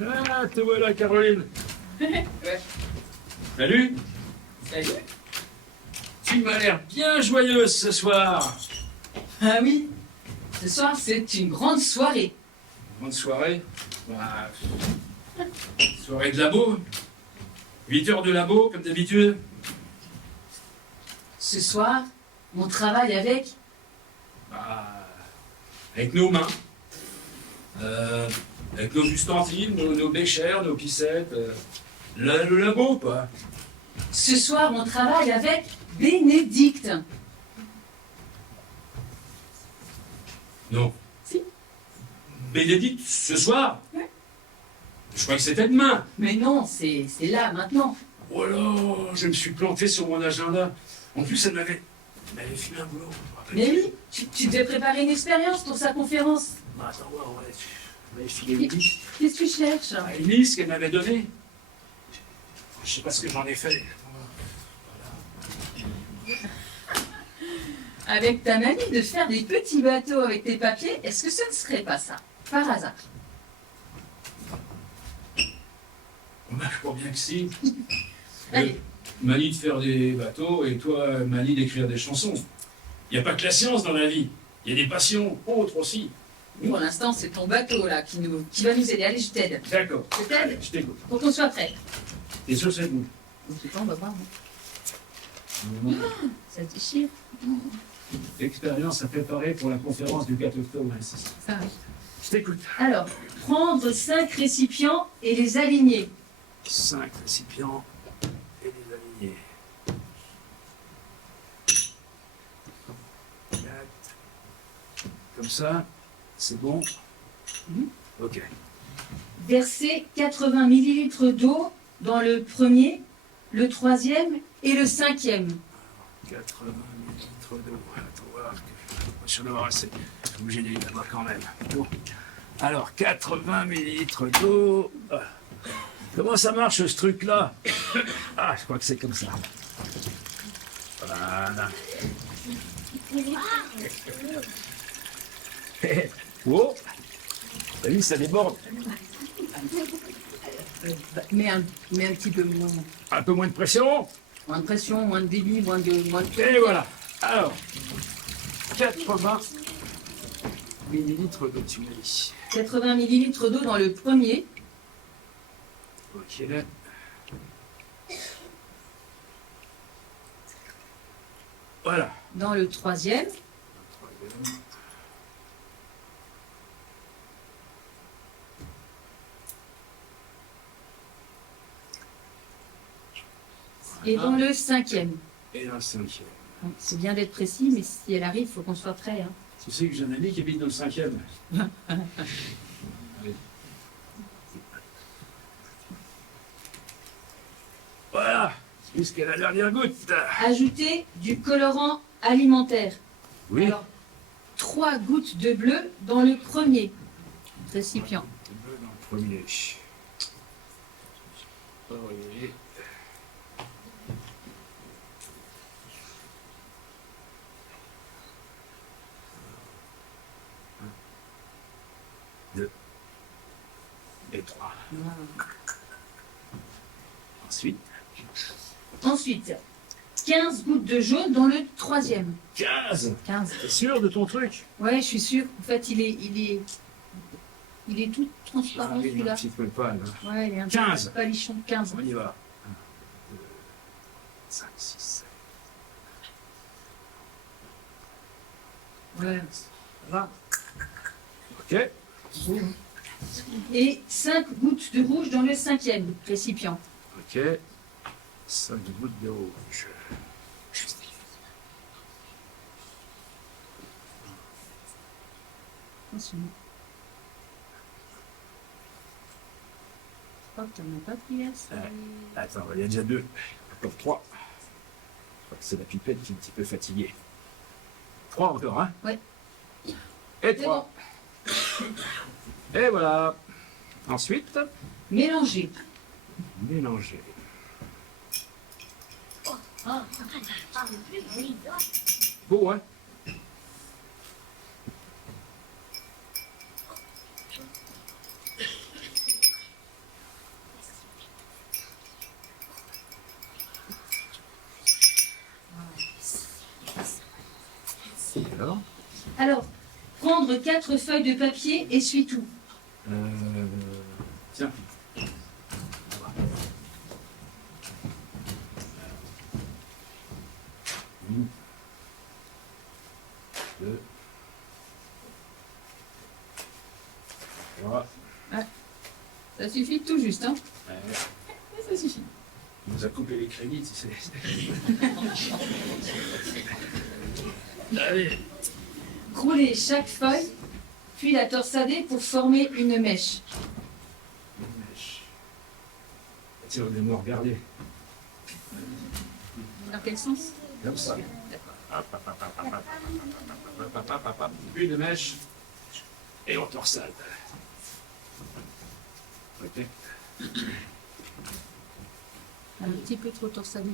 Ah, te voilà, Caroline. Ouais. Salut. Salut. Tu m'as l'air bien joyeuse ce soir. Ah oui, ce soir c'est une grande soirée. Bonne soirée. Bah, soirée de labo. 8 heures de labo, comme d'habitude. Ce soir, on travaille avec... Bah, avec nos mains. Avec nos ustensiles, nos béchères, nos pissettes. Le labo, quoi. Ce soir, on travaille avec Bénédicte. Non. Si. Bénédicte, ce soir. Ouais. Je crois que c'était demain. Mais non, c'est là, maintenant. Oh là, je me suis planté sur mon agenda. En plus, elle m'avait filé un boulot. Mais oui, tu devais préparer une expérience pour sa conférence. Bah, attends, ouais, tu m'avais filé une liste. Qu'est-ce que tu cherches? Une liste qu'elle m'avait donnée. Je sais pas ce que j'en ai fait. Avec ta mamie, de faire des petits bateaux avec tes papiers, est-ce que ce ne serait pas ça? Par hasard. Bah, je crois bien que si. Allez. Manie de faire des bateaux et toi, manie d'écrire des chansons. Il n'y a pas que la science dans la vie. Il y a des passions autres aussi. Pour l'instant, c'est ton bateau là qui va nous aider. Allez, je t'aide. D'accord. Je t'aide Je t'écoute. pour qu'on soit prêt. T'es sûr c'est bon? Je sais pas, on va voir. Ça se déchire. Expérience à préparer pour la conférence du 4 octobre. Ouais, c'est ça. Ça, oui. Je t'écoute. Alors, prendre 5 récipients et les aligner. 5 récipients et les aligner. 4. Comme ça, c'est bon. Mhm. Ok. Verser 80 millilitres d'eau dans le premier, le troisième et le cinquième. 80 millilitres d'eau. Attends voir que je suis d'avoir assez. Je vais bouger là-bas quand même. Bon. Alors, 80 millilitres d'eau. Comment ça marche ce truc-là? Ah, je crois que c'est comme ça. Voilà. Oh! T'as vu, ça déborde. Mais un petit peu moins. Un peu moins de pression. Moins de pression, moins de débit, moins de... Et voilà. Alors, 80 millilitres d'eau, tu m'as dit. 80 millilitres d'eau dans le premier, Ok. Voilà. dans le troisième, et dans le cinquième. Et un cinquième. Bon, c'est bien d'être précis, mais si elle arrive, il faut qu'on soit prêt. Hein. Tu sais que j'ai un ami qui habite dans le 5e. Voilà, jusqu'à la dernière goutte. Ajouter du colorant alimentaire. Oui. Alors, 3 gouttes de bleu dans le premier récipient. Bleu dans le premier. Oui. Deux. Et 3. Ensuite. Ensuite, 15 gouttes de jaune dans le troisième. 15. 15. T'es sûr de ton truc? Ouais, je suis sûre. En fait, il est tout transparent Un celui-là. petit peu pâle. Ouais, il est un 15. peu palichon. 15. On y va. 1, 2, 5, 6, 7. Ouais, ça va. Ok. Et 5 gouttes de rouge dans le cinquième récipient. Ok. 5 gouttes de rouge. Attention. Je crois que t'en as pas pris assez. Attends, il y a déjà 2. Encore 3. Je crois que c'est la pipette qui est un petit peu fatiguée. 3 encore, hein? Ouais. Et C'est 3. Et voilà. Ensuite, Mélanger. mélanger. Beau, hein? Alors? Alors, prendre 4 feuilles de papier essuie-tout. Tiens. Une, deux, trois. Ça suffit tout juste, hein? Ça suffit. Il nous a coupé les crédits, tu sais. Allez. Rouler chaque feuille, puis la torsader pour former une mèche. Une mèche. Tiens, on est mort, regardez. Dans quel sens? Comme ça. Une mèche et on torsade. Ok. Un petit peu trop torsadé.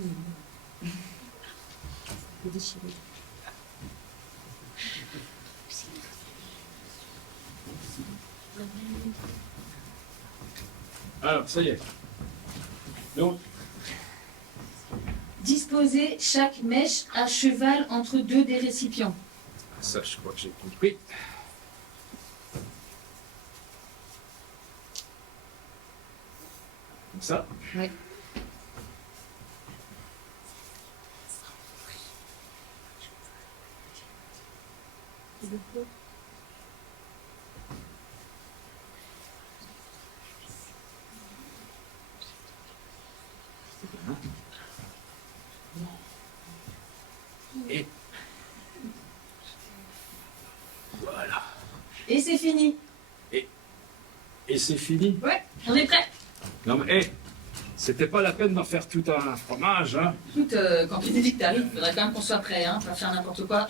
C'est déchiré. Alors, ça y est. Donc, Disposer chaque mèche à cheval entre 2 des récipients. ça, je crois que j'ai compris. Comme ça. Ouais. Et voilà. Et c'est fini. Et c'est fini. Ouais, on est prêt. Non mais, c'était pas la peine d'en faire tout un fromage, hein. Écoute, quand tu dis que t'arrives, il faudrait quand même qu'on soit prêt, hein, pas faire n'importe quoi.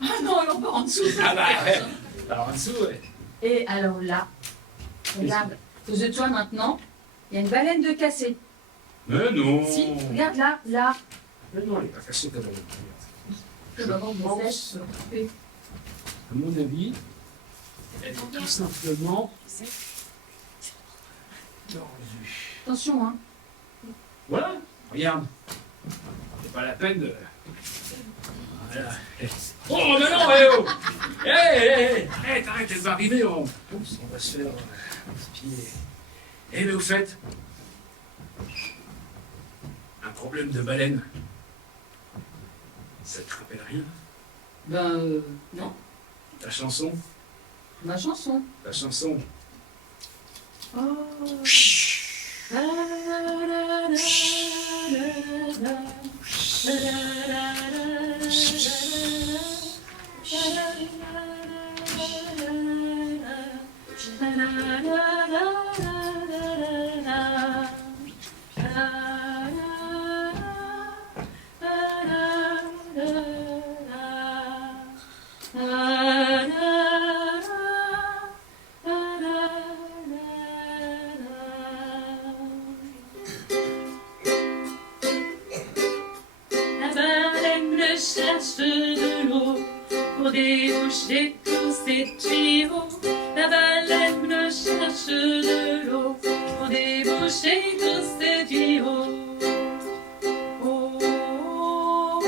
Ah non, alors pas en dessous, ça. Ah bah, alors en dessous, ouais. Et alors là, regarde, à cause de toi maintenant, il y a une baleine de cassée. Mais non. Si, regarde là, là. Mais non, elle est pas cassée ta baleine. Je vais avoir une pense- sèche. À mon avis, elle est tout simplement tordue. Attention, hein. Voilà, regarde. C'est pas la peine de... Voilà. Oh, mais non, oh! T'arrête, elle va arriver, on va se faire pied. Mais au fait, un problème de baleine, ça te rappelle rien? Ben, non. Ta chanson? Ma chanson. Ta chanson? Oh. La baleine cherche de l'eau pour déboucher tous ses tuyaux. La baleine cherche de l'eau pour déboucher tous ses tuyaux. Oh, oh,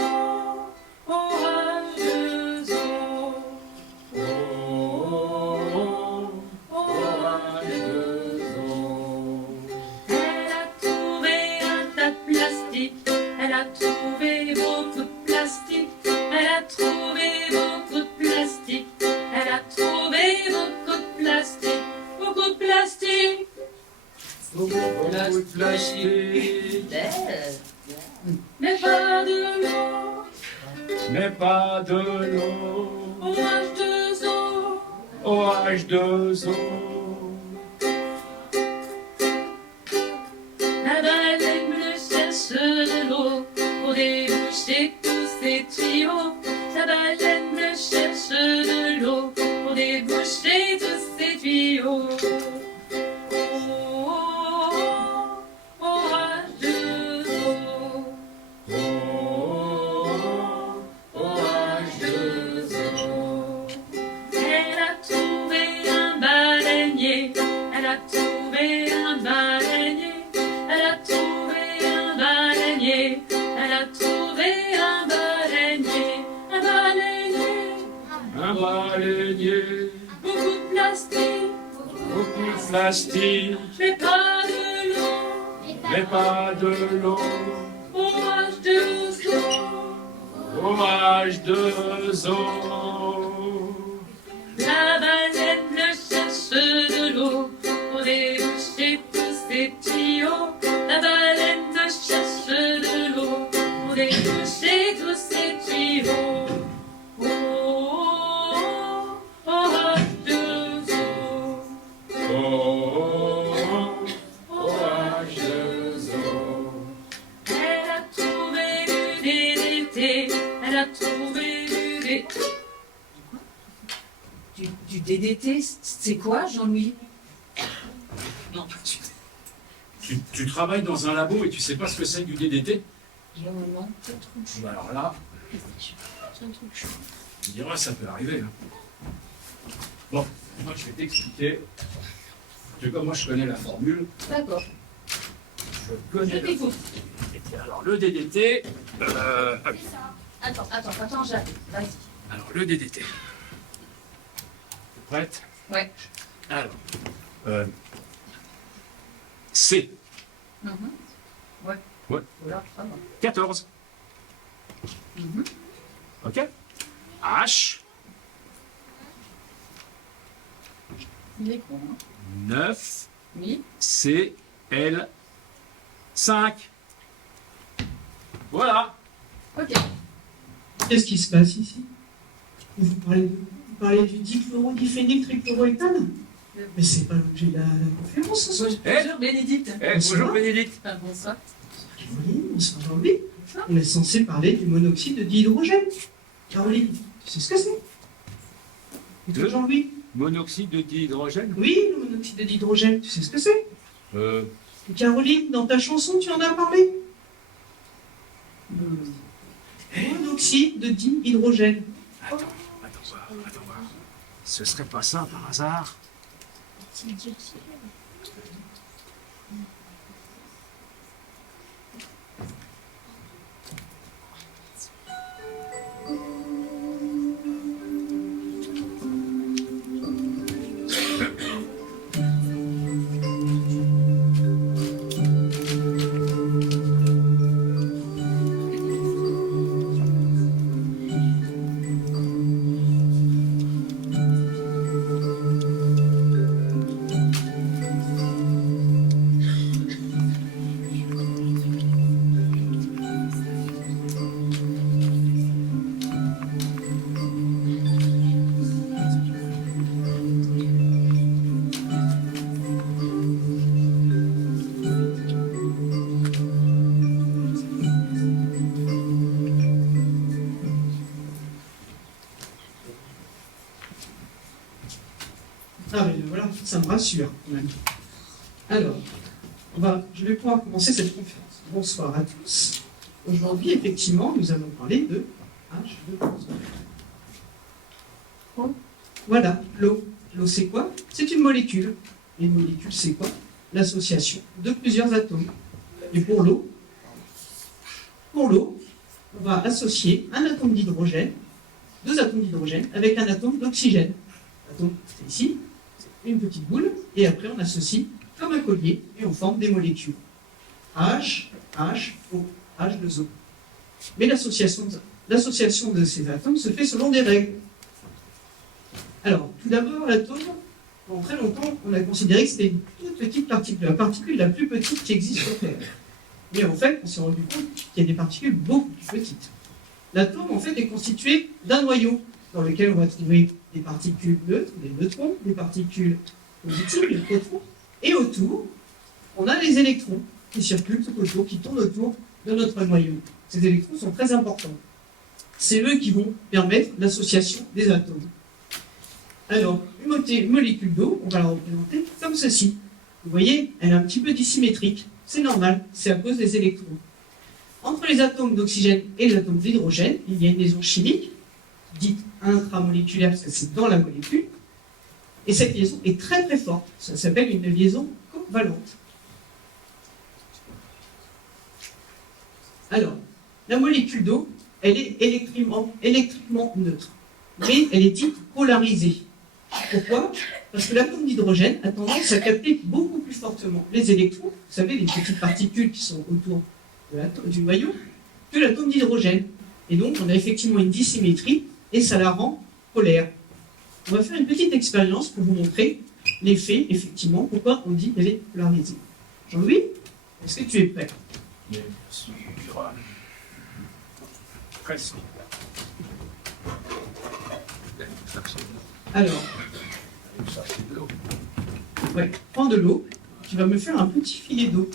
oh, orageuse eau. Orageuse eau. Elle a trouvé un tas de plastique. Elle a trouvé beaucoup de plastique. Elle a trouvé beaucoup de plastique. Elle a trouvé beaucoup de plastique. Beaucoup de plastique. Beaucoup de plastique, Mais pas de l'eau. mais pas de l'eau. Orageuse eau. OH2O. La baleine bleue cherche de l'eau pour déboucher tous ses tuyaux. La baleine bleue cherche de l'eau Elle a trouvé un baleinier, elle a trouvé un baleinier, elle a trouvé un baleinier, elle a trouvé un baleinier, un baleinier. Un baleinier, Beaucoup de plastique, beaucoup de plastique, mais pas de l'eau, mais pas de l'eau. orage de zoo. Orage de zoo. La baleine ne cherche de l'eau pour déboucher tous ses tuyaux. La baleine ne cherche de l'eau pour déboucher tous ses tuyaux. Oh, oh, oh, orage de zoo. Oh, orage de zoo. Elle a trouvé du DDT, elle a trouvé du DDT. Du DDT, c'est quoi, Jean-Louis? Non, tu travailles dans un labo et tu sais pas ce que c'est que du DDT? Non, peut-être. Bah alors là, C'est un truc chaud. tu diras, ça peut arriver. Hein. Bon, moi je vais t'expliquer. En tout cas, moi je connais la formule. D'accord, Je je connais la t'écoute. DDT. Alors le DDT, Attends, j'arrive, vas-y. alors le DDT. T'es prête? Ouais. Alors, C, Mhm. Ouais. Ouais. Voilà, ça va. 14. Mhm. OK? H, Il est con, hein. 9, Oui. C, L, 5. Voilà. Ok. Qu'est-ce qui se passe ici? Vous parlez du dichlorodiphényltrichloroéthane? Mais c'est pas l'objet de la conférence, ça. Bonjour, Bénédicte. Eh, bonjour Bénédicte. Enfin, bonsoir. Oui, bonsoir Jean-Louis. On est censé parler du monoxyde de dihydrogène. Caroline, tu sais ce que c'est? Et toi, De- Jean-Louis? Monoxyde de dihydrogène. Oui, le monoxyde de dihydrogène, tu sais ce que c'est? Euh, Et Caroline, dans ta chanson, tu en as parlé? Monoxyde de dihydrogène. attends voir. Ce serait pas ça par hasard? Ah, mais voilà, ça me rassure. quand même. Alors, je vais pouvoir commencer cette conférence. Bonsoir à tous. Aujourd'hui, effectivement, nous allons parler de H2O. Voilà, l'eau. L'eau, c'est quoi? C'est une molécule. Et une molécule, c'est quoi? L'association de plusieurs atomes. Et pour l'eau, on va associer un atome d'hydrogène, deux atomes d'hydrogène, avec un atome d'oxygène. L'atome, c'est ici, c'est une petite boule, et après on associe comme un collier, et on forme des molécules. H, O, H2O. Mais l'association de ces atomes se fait selon des règles. Alors, tout d'abord, l'atome, pendant très longtemps, on a considéré que c'était une toute petite particule, la particule la plus petite qui existe sur Terre. Mais en fait, on s'est rendu compte qu'il y a des particules beaucoup plus petites. L'atome, en fait, est constitué d'un noyau dans lequel on va trouver des particules neutres, des neutrons, des particules positives, des protons, et autour, on a les électrons qui circulent tout autour, qui tournent autour de notre noyau. Ces électrons sont très importants. C'est eux qui vont permettre l'association des atomes. Alors, une molécule d'eau, on va la représenter comme ceci. Vous voyez, elle est un petit peu dissymétrique. C'est normal, c'est à cause des électrons. Entre les atomes d'oxygène et les atomes d'hydrogène, il y a une liaison chimique, dite intramoléculaire, parce que c'est dans la molécule. Et cette liaison est très très forte. Ça s'appelle une liaison covalente. Alors, la molécule d'eau, elle est électriquement neutre, mais elle est dite polarisée. Pourquoi? Parce que l'atome d'hydrogène a tendance à capter beaucoup plus fortement les électrons, vous savez, les petites particules qui sont autour du noyau, que l'atome d'hydrogène. Et donc, on a effectivement une dissymétrie, et ça la rend polaire. On va faire une petite expérience pour vous montrer l'effet, effectivement, pourquoi on dit qu'elle est polarisée. Jean-Louis, est-ce que tu es prêt? Mais bien sûr, presque. Alors, ouais, prends de l'eau, tu vas me faire un petit filet d'eau.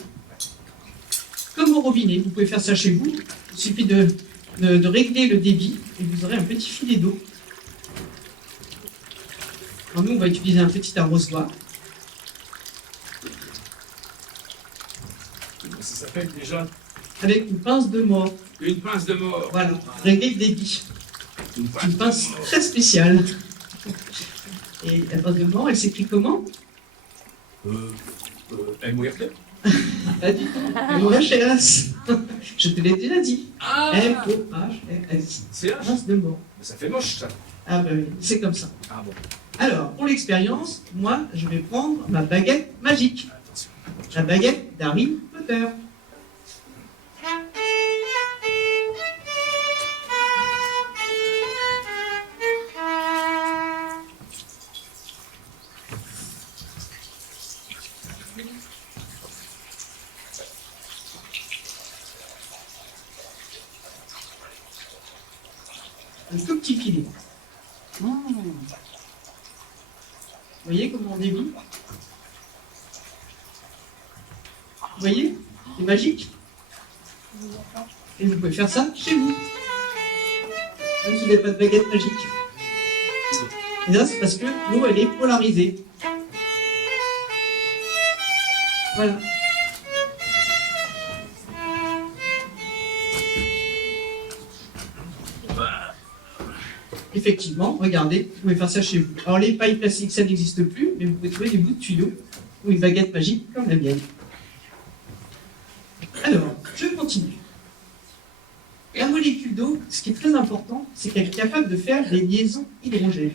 Comme au robinet, vous pouvez faire ça chez vous. Il suffit de régler le débit et vous aurez un petit filet d'eau. Alors nous, on va utiliser un petit arrosoir. Ça s'appelle déjà Avec une pince de mort. une pince de mort. Voilà, régler le débit. Une Une pince très spéciale. Et la pince de mort, elle s'écrit comment? M-O-R-T. Pas du tout. M-O-H-S. Je te l'ai déjà dit. Ah, M-O-H-S. c'est H. Pince de mort. Ça fait moche, ça. Ah ben oui, c'est comme ça. Ah bon. Alors, pour l'expérience, moi, je vais prendre ma baguette magique. Attention. La baguette d'Harry Potter. Un tout petit filet. Vous voyez comment on débite? Vous voyez? C'est magique. Et vous pouvez faire ça chez vous. Même si vous n'avez pas de baguette magique. Et là, c'est parce que l'eau, elle est polarisée. Voilà. Effectivement, regardez, vous pouvez faire ça chez vous. Alors les pailles plastiques, ça n'existe plus, mais vous pouvez trouver des bouts de tuyaux ou une baguette magique comme la mienne. Alors, je continue. La molécule d'eau, ce qui est très important, c'est qu'elle est capable de faire des liaisons hydrogènes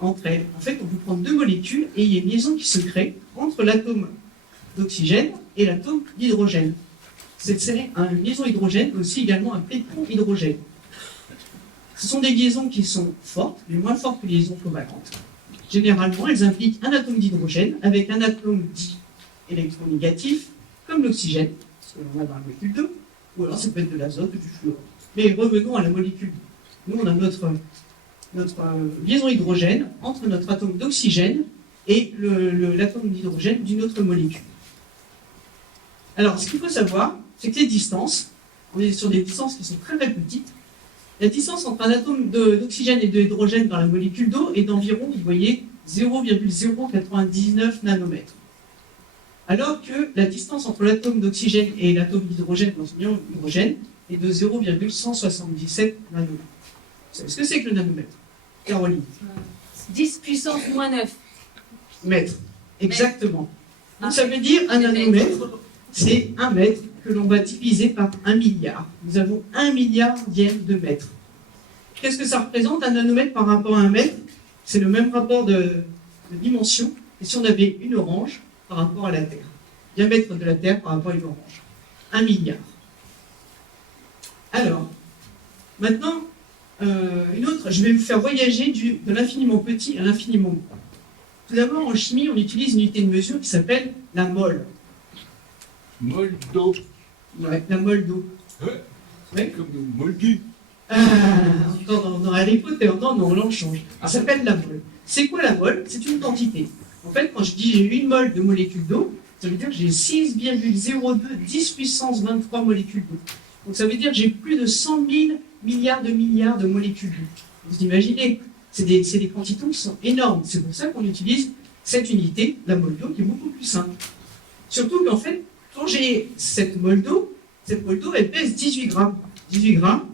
entre elles. En fait, on peut prendre deux molécules et il y a une liaison qui se crée entre l'atome d'oxygène et l'atome d'hydrogène. C'est une liaison hydrogène, mais aussi également un tétrahydrogène. Ce sont des liaisons qui sont fortes, mais moins fortes que les liaisons covalentes. Généralement, elles impliquent un atome d'hydrogène avec un atome dit électronégatif, comme l'oxygène, ce que l'on a dans la molécule d'eau, ou alors ça peut être de l'azote ou du fluor. Mais revenons à la molécule. Nous, on a notre liaison hydrogène entre notre atome d'oxygène et l'atome d'hydrogène d'une autre molécule. Alors, ce qu'il faut savoir, c'est que les distances, on est sur des distances qui sont très très petites. La distance entre un atome d'oxygène et d'hydrogène dans la molécule d'eau est d'environ, vous voyez, 0,099 nanomètres. Alors que la distance entre l'atome d'oxygène et l'atome d'hydrogène dans une ion hydrogène est de 0,177 nanomètres. Vous savez ce que c'est que le nanomètre? Caroline? 10 puissance moins 9. Mètre. Exactement. Donc ça veut dire un nanomètre, c'est un mètre que l'on va diviser par 1 milliard. Nous avons 1 milliardième de mètre. Qu'est-ce que ça représente un nanomètre par rapport à un mètre? C'est le même rapport de dimension. Et si on avait une orange par rapport à la Terre, diamètre de la Terre par rapport à une orange, 1 milliard. Alors, maintenant, une autre, je vais vous faire voyager de l'infiniment petit à l'infiniment grand. Tout d'abord, en chimie, on utilise une unité de mesure qui s'appelle la mole. Mol d'eau. Ouais, la mole d'eau. Ouais. Comme une moldu. Dans Harry Potter, non, on l'en change. Ça s'appelle la mole. C'est quoi la mole? C'est une quantité. En fait, quand je dis j'ai une mole de molécules d'eau, ça veut dire que j'ai 6,02 10 puissance 23 molécules d'eau. Donc ça veut dire que j'ai plus de 100 000 milliards de molécules d'eau. Vous imaginez, c'est des quantités qui sont énormes. C'est pour ça qu'on utilise cette unité, la mole d'eau, qui est beaucoup plus simple. Surtout qu'en fait, quand j'ai cette mole d'eau, elle pèse 18 grammes. 18 grammes,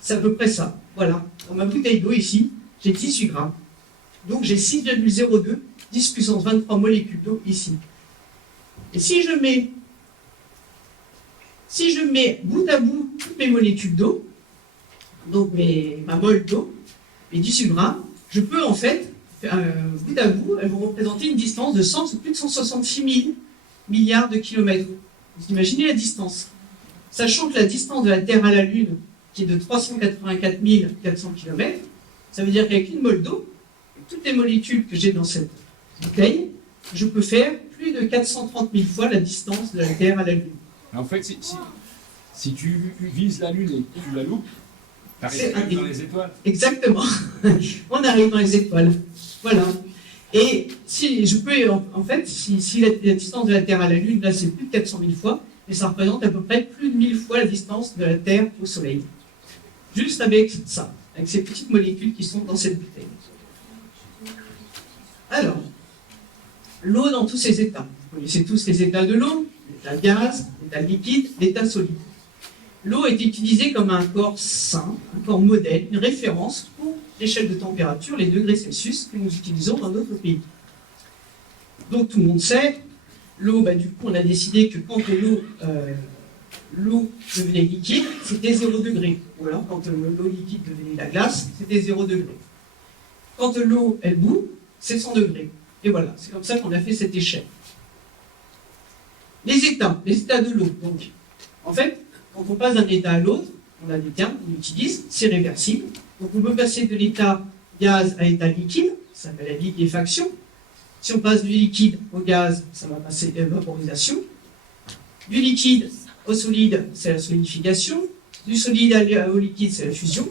c'est à peu près ça. Voilà. Dans ma bouteille d'eau ici, j'ai 18 grammes. Donc j'ai 6,02, 10 puissance 23 molécules d'eau ici. Et si je mets bout à bout toutes mes molécules d'eau, donc ma mole d'eau, mes 18 grammes, je peux en fait, bout à bout, elles vont représenter une distance de plus de 166 000 milliards de kilomètres. Vous imaginez la distance. Sachant que la distance de la Terre à la Lune, qui est de 384 400 km, ça veut dire qu'avec une mole d'eau, toutes les molécules que j'ai dans cette bouteille, je peux faire plus de 430 000 fois la distance de la Terre à la Lune. En fait, si tu vises la Lune et que tu la loupes, tu arrives dans les étoiles. Exactement. On arrive dans les étoiles. Voilà. Et si je peux, en fait, si la distance de la Terre à la Lune, là, c'est plus de 400 000 fois, et ça représente à peu près plus de 1000 fois la distance de la Terre au Soleil. Juste avec ça, avec ces petites molécules qui sont dans cette bouteille. Alors, l'eau dans tous ses états. Vous connaissez tous les états de l'eau, l'état gaz, l'état liquide, l'état solide. L'eau est utilisée comme un corps sain, un corps modèle, une référence pour l'échelle de température, les degrés Celsius que nous utilisons dans notre pays. Donc tout le monde sait, l'eau, du coup on a décidé que quand l'eau devenait liquide, c'était 0 degré. Ou alors quand l'eau liquide devenait la glace, c'était 0 degré. Quand l'eau, elle bout, c'est 100 degrés. Et voilà, c'est comme ça qu'on a fait cette échelle. Les états de l'eau. Donc, en fait, quand on passe d'un état à l'autre, on a des termes qu'on utilise, c'est réversible. Donc on peut passer de l'état gaz à l'état liquide, ça s'appelle la liquéfaction. Si on passe du liquide au gaz, ça va passer l'évaporisation. Du liquide au solide, c'est la solidification. Du solide au liquide, c'est la fusion.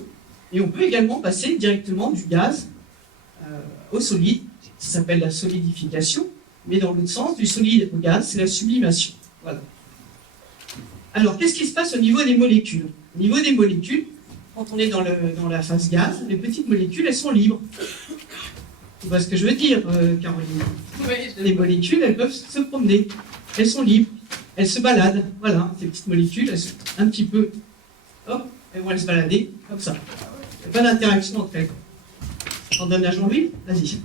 Et on peut également passer directement du gaz au solide, ça s'appelle la solidification. Mais dans l'autre sens, du solide au gaz, c'est la sublimation. Voilà. Alors, qu'est-ce qui se passe au niveau des molécules? Au niveau des molécules, quand on est dans la phase gaz, les petites molécules, elles sont libres. Tu vois ce que je veux dire, Caroline? Oui, Les molécules, elles peuvent se promener. Elles sont libres. Elles se baladent. Voilà, ces petites molécules, elles sont un petit peu... Hop, elles vont aller se balader, comme ça. Il n'y a pas d'interaction entre elles. On donne à Jean-Louis? Vas-y.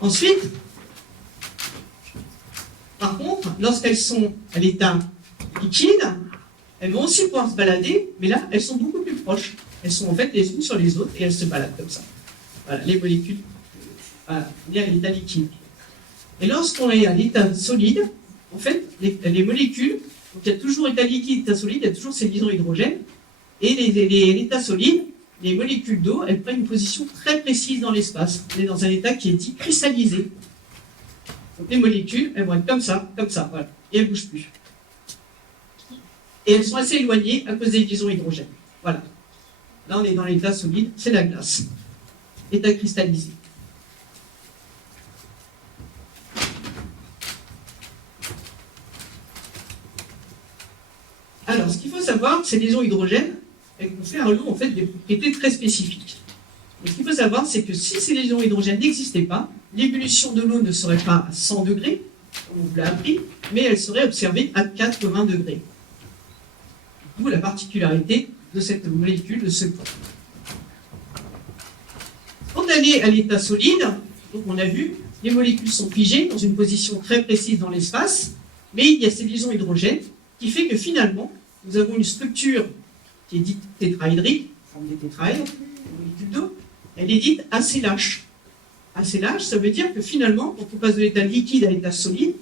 Ensuite, par contre, lorsqu'elles sont à l'état liquide, elles vont aussi pouvoir se balader, mais là, elles sont beaucoup plus proches. Elles sont en fait les unes sur les autres et elles se baladent comme ça. Voilà, les molécules, voilà, on est à l'état liquide. Et lorsqu'on est à l'état solide, en fait, les molécules, donc il y a toujours état liquide, état solide, il y a toujours ces liaisons hydrogènes, et l'état solide, les molécules d'eau, elles prennent une position très précise dans l'espace. On est dans un état qui est dit cristallisé. Donc les molécules, elles vont être comme ça, voilà, et elles ne bougent plus. Et elles sont assez éloignées à cause des liaisons hydrogènes. Voilà. Là, on est dans l'état solide, c'est la glace. État cristallisé. Alors, ce qu'il faut savoir, ces liaisons hydrogènes, elles confèrent à l'eau en fait des propriétés très spécifiques. Et ce qu'il faut savoir, c'est que si ces liaisons hydrogènes n'existaient pas, l'ébullition de l'eau ne serait pas à 100 degrés, comme on vous l'a appris, mais elle serait observée à 80 degrés. D'où la particularité de cette molécule, de ce corps. Quand elle est à l'état solide, donc on a vu, les molécules sont figées dans une position très précise dans l'espace, mais il y a ces liaisons hydrogènes qui fait que finalement, nous avons une structure qui est dite tétraédrique, forme des tétraèdres, une molécule d'eau, elle est dite assez lâche. Assez lâche, ça veut dire que finalement, quand on passe de l'état liquide à l'état solide,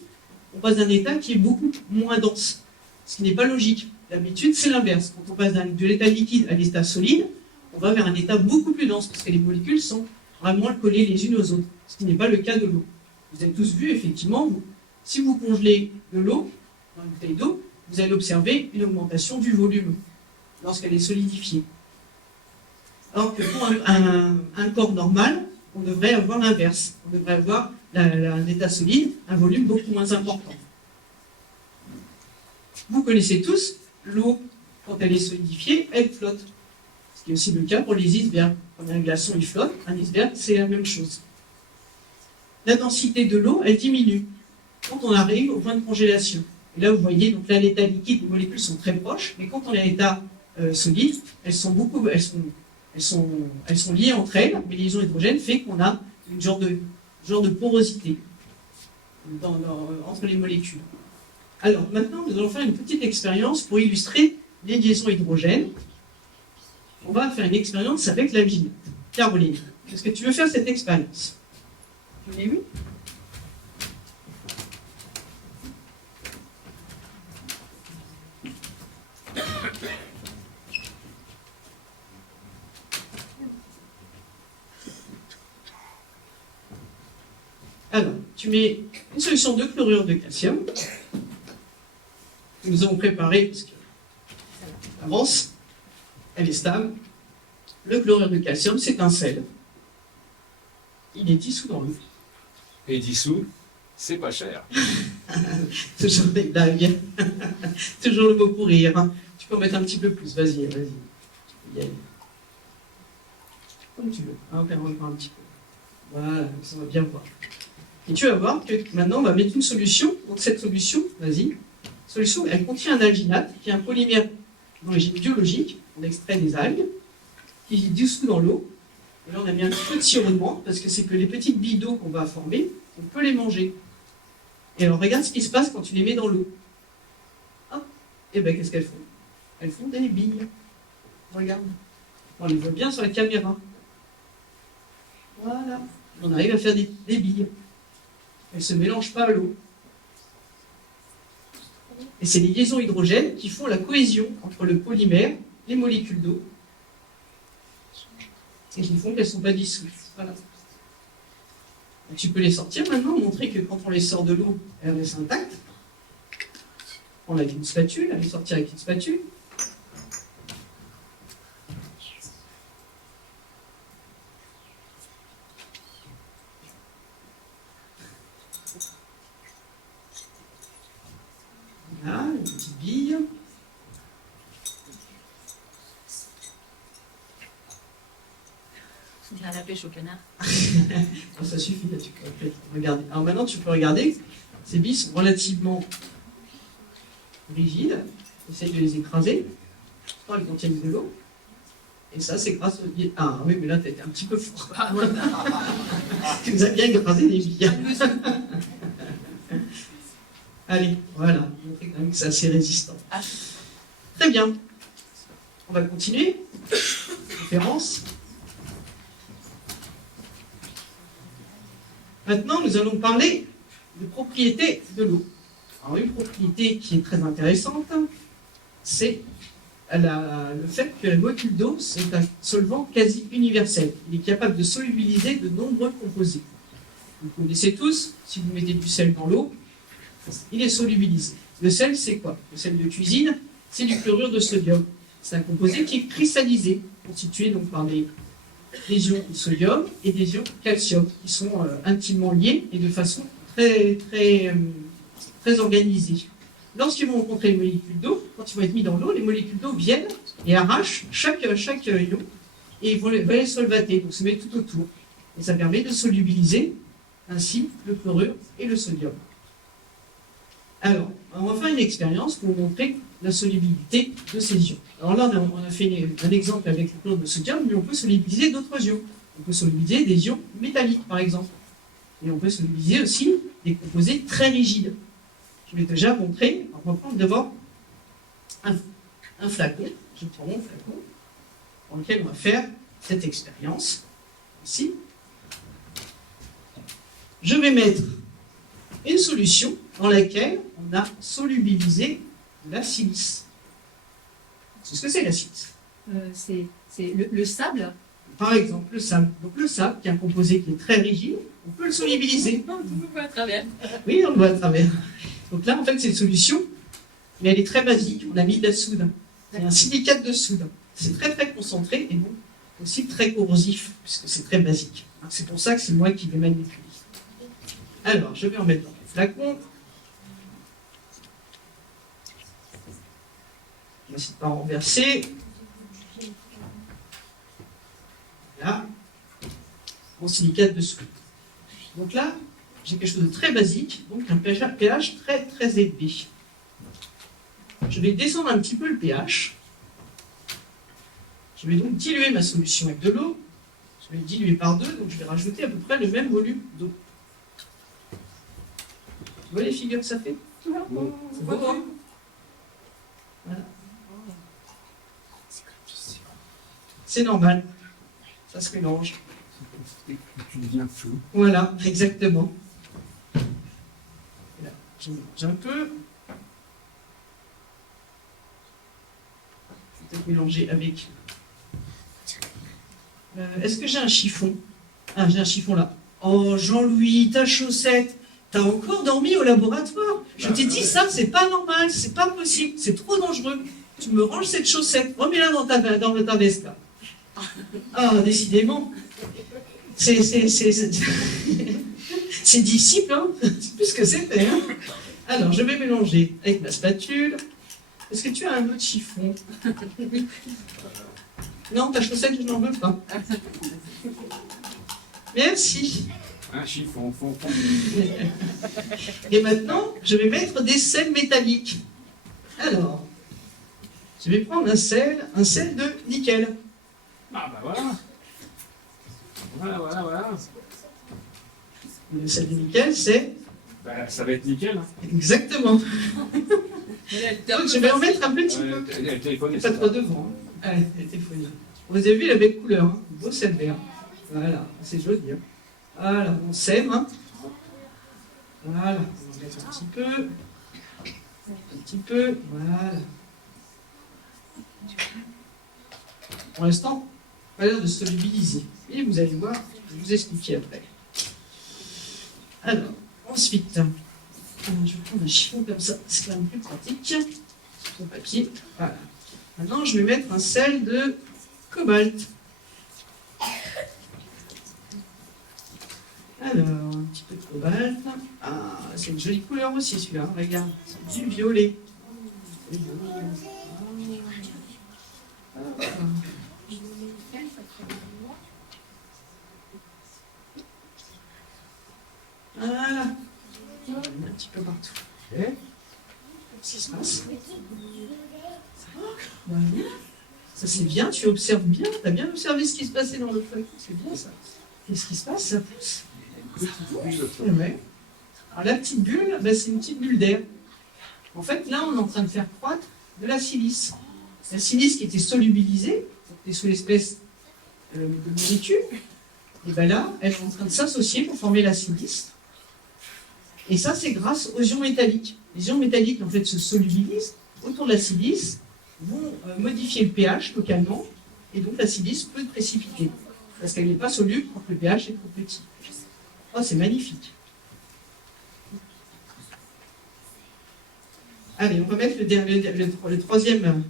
on passe d'un état qui est beaucoup moins dense, ce qui n'est pas logique. D'habitude, c'est l'inverse. Quand on passe de l'état liquide à l'état solide, on va vers un état beaucoup plus dense, parce que les molécules sont vraiment collées les unes aux autres, ce qui n'est pas le cas de l'eau. Vous avez tous vu, effectivement, si vous congelez de l'eau dans une bouteille d'eau, vous allez observer une augmentation du volume lorsqu'elle est solidifiée. Alors que pour un corps normal, on devrait avoir l'inverse. On devrait avoir un état solide, un volume beaucoup moins important. Vous connaissez tous, l'eau, quand elle est solidifiée, elle flotte. Ce qui est aussi le cas pour les icebergs. Quand un glaçon il flotte, un iceberg, c'est la même chose. La densité de l'eau, elle diminue quand on arrive au point de congélation. Et là, vous voyez, donc là, l'état liquide, les molécules sont très proches, mais quand on est à l'état solide, elles sont liées entre elles, mais les liaisons hydrogènes fait qu'on a une genre de porosité entre les molécules. Alors, maintenant, nous allons faire une petite expérience pour illustrer les liaisons hydrogènes. On va faire une expérience avec l'alginate. Caroline, est-ce que tu veux faire cette expérience? Oui. Alors, tu mets une solution de chlorure de calcium que nous avons préparée parce qu'elle avance, elle est stable. Le chlorure de calcium, c'est un sel. Il est dissous dans l'eau. Et dissous, c'est pas cher. Toujours des blagues. Toujours le mot pour rire. Hein. Tu peux en mettre un petit peu plus. Vas-y. Tu peux y aller. Comme tu veux. On va encore un petit peu. Voilà, ça va bien voir. Et tu vas voir que maintenant, on va mettre une solution. Donc cette solution, vas-y. Solution, elle contient un alginate, qui est un polymère d'origine biologique. On extrait des algues, qui est dissous dans l'eau. Et là, on a mis un petit peu de sirop de menthe, parce que c'est que les petites billes d'eau qu'on va former, on peut les manger. Et alors, regarde ce qui se passe quand tu les mets dans l'eau. Hop. Et bien, qu'est-ce qu'elles font? Elles font des billes. Regarde. On les voit bien sur la caméra. Voilà. On arrive à faire des billes. Elles ne se mélangent pas à l'eau. Et c'est les liaisons hydrogènes qui font la cohésion entre le polymère, les molécules d'eau, et qui font qu'elles ne sont pas dissoutes. Voilà. Donc, tu peux les sortir maintenant, montrer que quand on les sort de l'eau, elles restent intactes. On a une spatule, les sortir avec une spatule. Voilà, une petite bille. On dirait la pêche au canard. Ça suffit, là, tu peux regarder. Alors maintenant, tu peux regarder, ces billes sont relativement rigides. Essaye de les écraser. Elles contiennent de l'eau. Et ça, c'est grâce aux billes. Ah oui, mais là, tu étais un petit peu fort. Tu nous as bien écrasé les billes. Allez, voilà. Montrer quand même que c'est assez résistant. Très bien. On va continuer. Conférence. Maintenant, nous allons parler de propriétés de l'eau. Alors, une propriété qui est très intéressante, c'est le fait que la molécule d'eau, c'est un solvant quasi universel. Il est capable de solubiliser de nombreux composés. Vous connaissez tous, si vous mettez du sel dans l'eau, il est solubilisé. Le sel, c'est quoi? Le sel de cuisine, c'est du chlorure de sodium. C'est un composé qui est cristallisé, constitué donc par des ions sodium et des ions calcium, qui sont intimement liés et de façon très organisée. Lorsqu'ils vont rencontrer les molécules d'eau, quand ils vont être mis dans l'eau, les molécules d'eau viennent et arrachent chaque ion et vont les solvater, donc se mettre tout autour. Et ça permet de solubiliser ainsi le chlorure et le sodium. Alors, on va faire une expérience pour vous montrer la solubilité de ces ions. Alors là, on a fait un exemple avec le chlorure de sodium, mais on peut solubiliser d'autres ions. On peut solubiliser des ions métalliques, par exemple. Et on peut solubiliser aussi des composés très rigides. Je vais déjà montrer, on va prendre d'abord un flacon. Je prends mon flacon, dans lequel on va faire cette expérience. Ici. Je vais mettre une solution dans laquelle on a solubilisé de la silice. C'est ce que c'est la silice. C'est le sable. Par exemple, le sable. Donc le sable, qui est un composé qui est très rigide, on peut le solubiliser. On le voit à travers. Oui, on le voit à travers. Donc là, en fait, c'est une solution, mais elle est très basique. On a mis de la soude. C'est un silicate de soude. C'est très très concentré et donc aussi très corrosif, puisque c'est très basique. C'est pour ça que c'est moi qui vais manipuler. Alors, je vais en mettre dans le flacon. Je vais essayer de ne pas renverser. là, en silicate de soude. Donc là, j'ai quelque chose de très basique, donc un pH très très élevé. Je vais descendre un petit peu le pH. Je vais donc diluer ma solution avec de l'eau. Je vais diluer par 2, donc je vais rajouter à peu près le même volume d'eau. Vous voyez les figures que ça fait? C'est beau, hein? Voilà. C'est normal. Ça se mélange. Tu deviens flou. Voilà, exactement. Là, je mélange un peu. Je vais peut-être mélanger avec. Est-ce que j'ai un chiffon? Ah, j'ai un chiffon là. Oh, Jean-Louis, ta chaussette. T'as encore dormi au laboratoire? Je t'ai dit ça, c'est pas normal, c'est pas possible, c'est trop dangereux. Tu me ranges cette chaussette, remets-la dans ta veste là. Ah, décidément. C'est disciple, hein. C'est plus ce que c'était, hein. Alors, je vais mélanger avec ma spatule. Est-ce que tu as un autre chiffon? Non, ta chaussette, je n'en veux pas. Merci. Un chiffon, fond. Et maintenant, je vais mettre des sels métalliques. Alors, je vais prendre un sel de nickel. Ah bah voilà. Voilà. Le sel de nickel, c'est Bah, ça va être nickel. Hein. exactement. Donc, je vais en mettre un petit peu. Elle téléphone. Pas trop devant. Hein. Allez, elle était folie. Vous avez vu la belle couleur, hein. Beau sel vert. Voilà, c'est joli. Hein. Voilà, on sème. Hein. Voilà, on va mettre un petit peu. Un petit peu, voilà. Pour l'instant, pas l'air de se solubiliser. Et vous allez voir, je vais vous expliquer après. Alors, ensuite, je vais prendre un chiffon comme ça, c'est quand même plus pratique. Sur papier, voilà. Maintenant, je vais mettre un sel de cobalt. Alors, un petit peu de cobalt. Ah, c'est une jolie couleur aussi celui-là, regarde, c'est du violet. Voilà. On va mettre un petit peu partout. Qu'est-ce qui se passe? Voilà. Ça c'est bien, tu observes bien, tu as bien observé ce qui se passait dans le feuille. C'est bien ça. Qu'est-ce qui se passe? Ça pousse. Ouais. Alors la petite bulle, ben, c'est une petite bulle d'air. En fait, là, on est en train de faire croître de la silice. La silice qui était solubilisée, et sous l'espèce de molécules, et bien là, elle est en train de s'associer pour former la silice. Et ça, c'est grâce aux ions métalliques. Les ions métalliques, en fait, se solubilisent autour de la silice, vont modifier le pH localement, et donc la silice peut précipiter. Parce qu'elle n'est pas soluble quand le pH est trop petit. Oh, c'est magnifique. Allez, on va mettre le troisième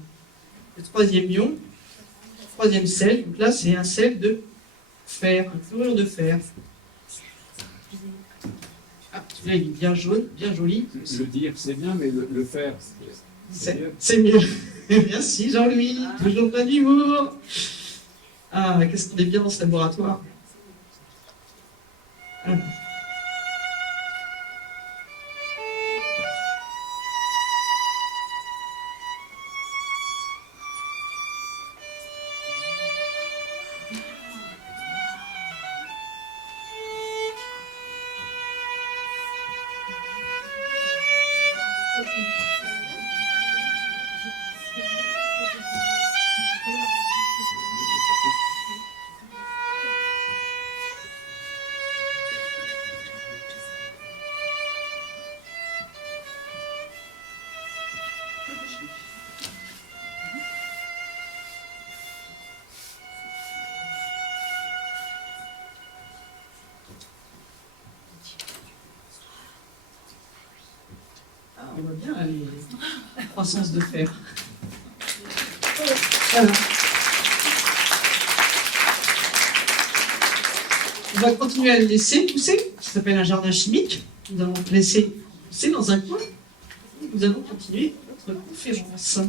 ion, le troisième sel. Donc là, c'est un sel de fer, un chlorure de fer. Ah, celui-là, il est bien jaune, bien joli. Le dire, c'est bien, mais le faire, C'est mieux. Merci Jean-Louis, toujours plein d'humour. Ah, qu'est-ce qu'on est bien dans ce laboratoire. Ah. On voit bien les croissances de fer. Voilà. On va continuer à le laisser pousser. Ça s'appelle un jardin chimique. Nous allons le laisser pousser dans un coin. Et nous allons continuer notre conférence.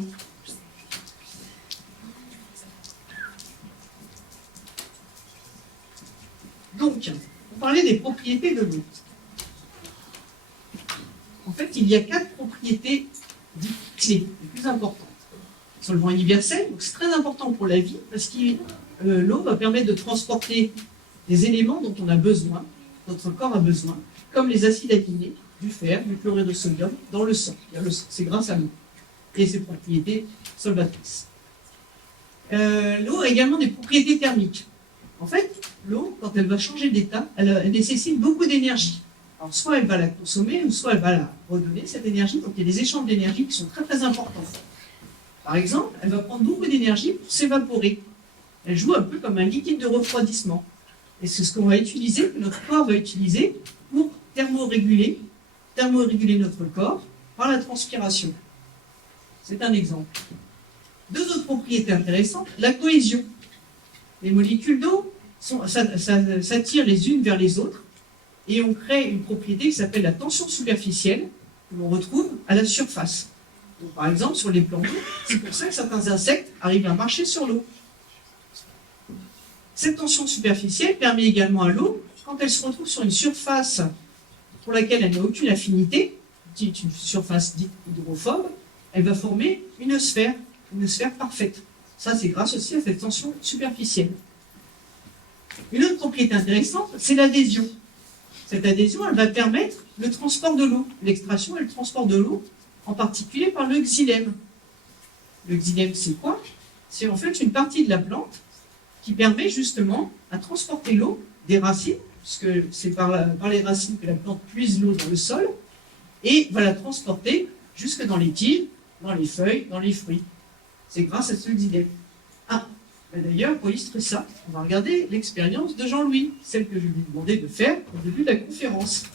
Donc, on parlait des propriétés de l'eau. En fait, il y a 4 propriétés dites clés, les plus importantes. Solvant universel, donc c'est très important pour la vie, parce que l'eau va permettre de transporter des éléments dont on a besoin, notre corps a besoin, comme les acides aminés, du fer, du chlorure de sodium, dans le sang. C'est grâce à l'eau et ses propriétés solvatrices. L'eau a également des propriétés thermiques. En fait, l'eau, quand elle va changer d'état, elle nécessite beaucoup d'énergie. Alors, soit elle va la consommer, ou soit elle va la redonner, cette énergie. Donc, il y a des échanges d'énergie qui sont très, très importants. Par exemple, elle va prendre beaucoup d'énergie pour s'évaporer. Elle joue un peu comme un liquide de refroidissement. Et c'est ce qu'on va utiliser, que notre corps va utiliser pour thermoréguler notre corps par la transpiration. C'est un exemple. 2 autres propriétés intéressantes, la cohésion. Les molécules d'eau s'attirent les unes vers les autres et on crée une propriété qui s'appelle la tension superficielle que l'on retrouve à la surface. Donc, par exemple, sur les plans d'eau, c'est pour ça que certains insectes arrivent à marcher sur l'eau. Cette tension superficielle permet également à l'eau, quand elle se retrouve sur une surface pour laquelle elle n'a aucune affinité, une surface dite hydrophobe, elle va former une sphère parfaite. Ça, c'est grâce aussi à cette tension superficielle. Une autre propriété intéressante, c'est l'adhésion. Cette adhésion, elle va permettre le transport de l'eau, l'extraction et le transport de l'eau, en particulier par le xylème. Le xylème, c'est quoi? C'est en fait une partie de la plante qui permet justement à transporter l'eau des racines, puisque c'est par les racines que la plante puise l'eau dans le sol, et va la transporter jusque dans les tiges, dans les feuilles, dans les fruits. C'est grâce à ce xylème. Ah, d'ailleurs, pour illustrer ça, on va regarder l'expérience de Jean-Louis, celle que je lui ai demandé de faire au début de la conférence.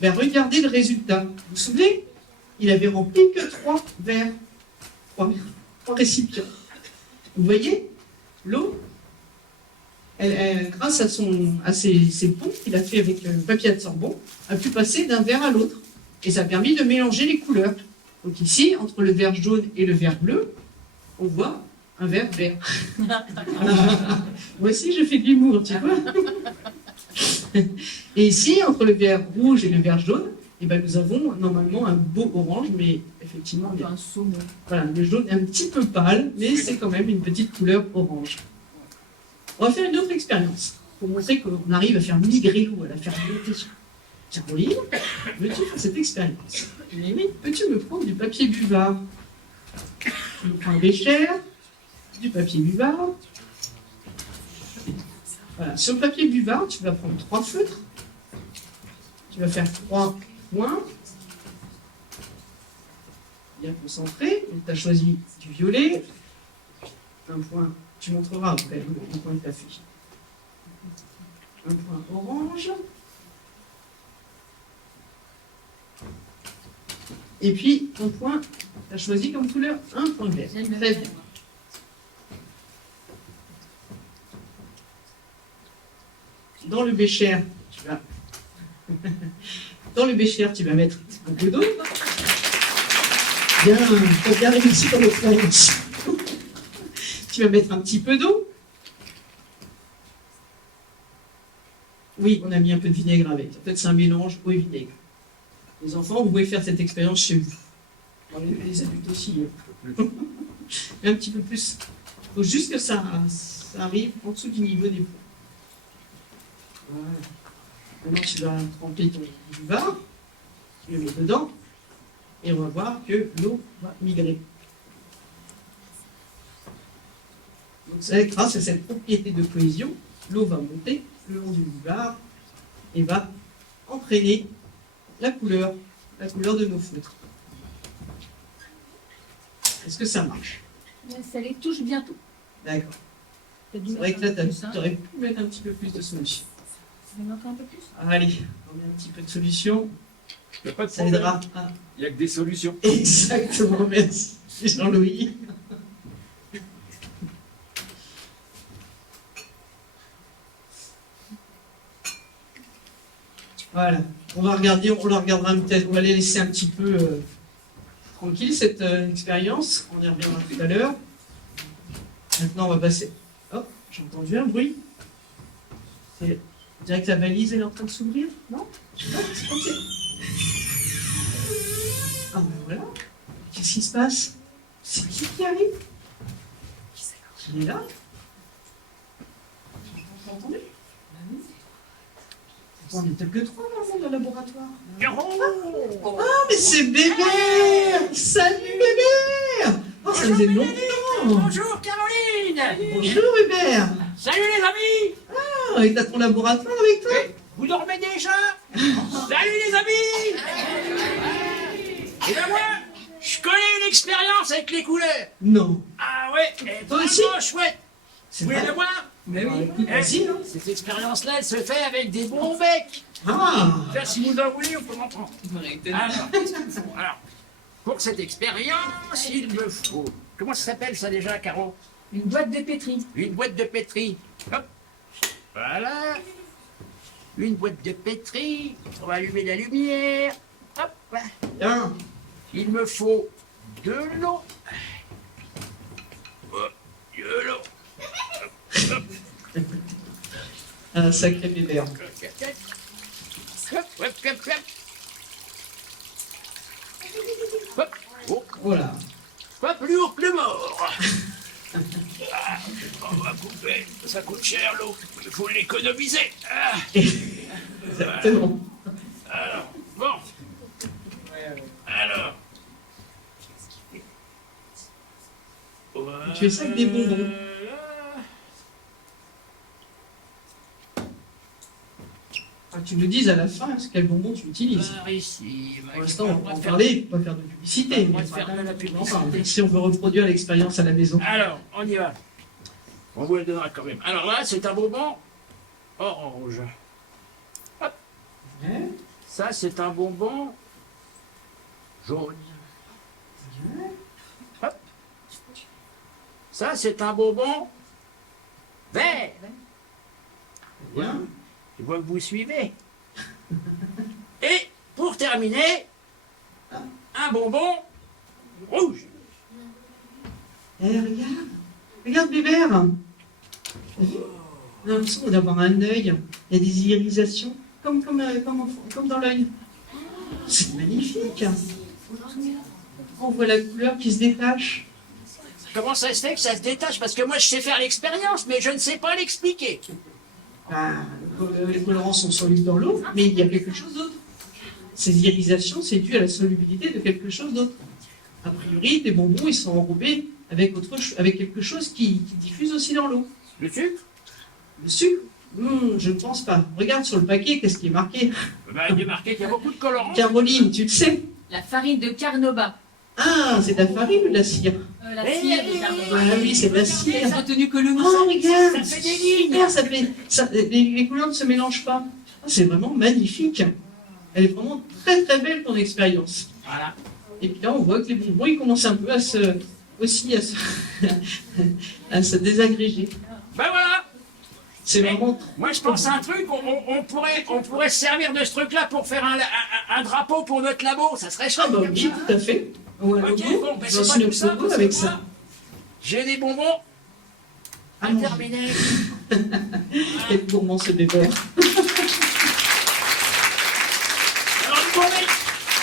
Ben, regardez le résultat. Vous vous souvenez? Il avait rempli que 3 verres, 3 récipients. Vous voyez, l'eau, grâce à ses pompes qu'il a fait avec le papier absorbant, a pu passer d'un verre à l'autre. Et ça a permis de mélanger les couleurs. Donc ici, entre le verre jaune et le verre bleu, on voit un verre vert. Moi aussi, je fais de l'humour, tu vois. Et ici, entre le verre rouge et le verre jaune, eh ben, nous avons normalement un beau orange, mais effectivement, Un saumon. voilà, le jaune est un petit peu pâle, mais c'est quand même une petite couleur orange. On va faire une autre expérience pour montrer qu'on arrive à faire migrer l'eau, à la faire monter. Caroline, veux-tu faire cette expérience? Mais oui, peux-tu me prendre du papier buvard? Tu me prends un bécher, du papier buvard. Voilà, sur le papier buvard, tu vas prendre 3 feutres. Tu vas faire 3 points. Bien concentré. Tu as choisi du violet. Un point, tu montreras après le point que tu as fait. Un point orange. Et puis, ton point, tu as choisi comme couleur un point vert. Très bien. Dans le bécher, tu vas mettre un peu d'eau. Bien, tu as bien réussi ton expérience. Tu vas mettre un petit peu d'eau. Oui, on a mis un peu de vinaigre avec. En fait, c'est un mélange eau et vinaigre. Les enfants, vous pouvez faire cette expérience chez vous. Bon, les adultes aussi. Mais un petit peu plus. Il faut juste que ça arrive en dessous du niveau des points. Voilà. Maintenant, tu vas tremper ton buvard. Tu le mets dedans. Et on va voir que l'eau va migrer. Donc, c'est grâce à cette propriété de cohésion, l'eau va monter le long du buvard et va entraîner la couleur de nos feutres. Est-ce que ça marche? Ça les touche bientôt. D'accord. C'est vrai que là, tu aurais pu mettre un petit peu plus de solution. Tu veux mettre un peu plus? Allez, on met un petit peu de solution. Il n'y a pas de Ça problème. aidera. Il n'y a que des solutions. Exactement, merci Jean-Louis. Voilà, on la regardera peut-être, on va les laisser un petit peu tranquille cette expérience, on y reviendra tout à l'heure. Maintenant, on va passer. Oh, j'ai entendu un bruit. On dirait que la valise elle est en train de s'ouvrir, non? Non, c'est comme ça. Ah ben voilà. Qu'est-ce qui se passe? C'est qui arrive? Qui est là? Vous entendez? On est peut-être que trois dans le laboratoire. Ah, mais c'est Bébert! Salut Bébert! Oh, ça faisait longtemps! Bonjour Caroline. Bonjour Bébert! Salut les amis. Ah, et t'as ton laboratoire avec toi? Vous dormez déjà? Salut les amis. Et ben moi, je connais une expérience avec les couleurs. Non. Ah ouais, elle est Toi aussi? vraiment chouette. C'est Vous voulez vrai. la voir? Mais oui, écoute, vas-y, non? Cette expérience-là, elle se fait avec des bons becs. Ah! Là, si vous en voulez, on peut en prendre. Alors, qu'est-ce qu'il faut? Alors, pour cette expérience, il me faut... Comment ça s'appelle ça déjà, Caro? Une boîte de pétri. Une boîte de pétri. Hop. Voilà. Une boîte de pétri. On va allumer la lumière. Hop. Bien. Il me faut de l'eau. Hop, de l'eau. Un sacré Bébert. Hop, hop, hop, hop. Hop. Oh, Voilà. pas plus haut que le mort. Ah, on va couper. Ça coûte cher l'eau. Il faut l'économiser. Ah, Exactement. alors, bon. Alors. Tu fais ça avec des bonbons. Ah, tu nous dises à la fin quel bonbon tu utilises. Par ici. Pour l'instant, on va en parler, pas faire de publicité. On va mais faire de la publicité. enfin, si on veut reproduire l'expérience à la maison. Alors, on y va. On vous le donnera quand même. Alors là, c'est un bonbon orange. Ouais. Ça, c'est un bonbon jaune. Hop. Ça, c'est un bonbon vert. Bien. Je vois que vous suivez. Et pour terminer, un bonbon rouge. Eh, regarde. Regarde, Bébert. On a l'impression d'avoir un œil. Il y a des irisations, comme dans l'œil. C'est magnifique. On voit la couleur qui se détache. Comment ça se fait que ça se détache? Parce que moi, je sais faire l'expérience, mais je ne sais pas l'expliquer. Ah, les colorants sont solubles dans l'eau, mais il y a quelque chose d'autre. Ces irisations, c'est dû à la solubilité de quelque chose d'autre. A priori, tes bonbons, ils sont enrobés avec quelque chose qui diffuse aussi dans l'eau. Le sucre? Le sucre? Je ne pense pas. Regarde sur le paquet, qu'est-ce qui est marqué? Il est marqué qu'il y a beaucoup de colorants. Caroline, tu le sais? La farine de carnauba. Ah, c'est de la farine ou de la cire? La cire de carnauba. Ah oui, c'est de la cire. J'ai retenu que le mot. Oh, regarde! Ça fait des lignes. Super, les couleurs ne se mélangent pas. Ah, c'est vraiment magnifique. Elle est vraiment très très belle ton expérience. Voilà. Et puis là, on voit que les bonbons, ils commencent un peu à se désagréger. Ben voilà. C'est vraiment... Moi, je pense à un truc, on pourrait se servir de ce truc-là pour faire un drapeau pour notre labo. Ça serait chouette. Ah bah comme oui, ça. tout à fait. Ouais, Ok, logo. bon, ben J'ai c'est aussi pas notre tout ça. logo parce avec que ça. moi, j'ai des bonbons à Ah non. terminer. Quel gourmand ce Bébert. Alors, attendez,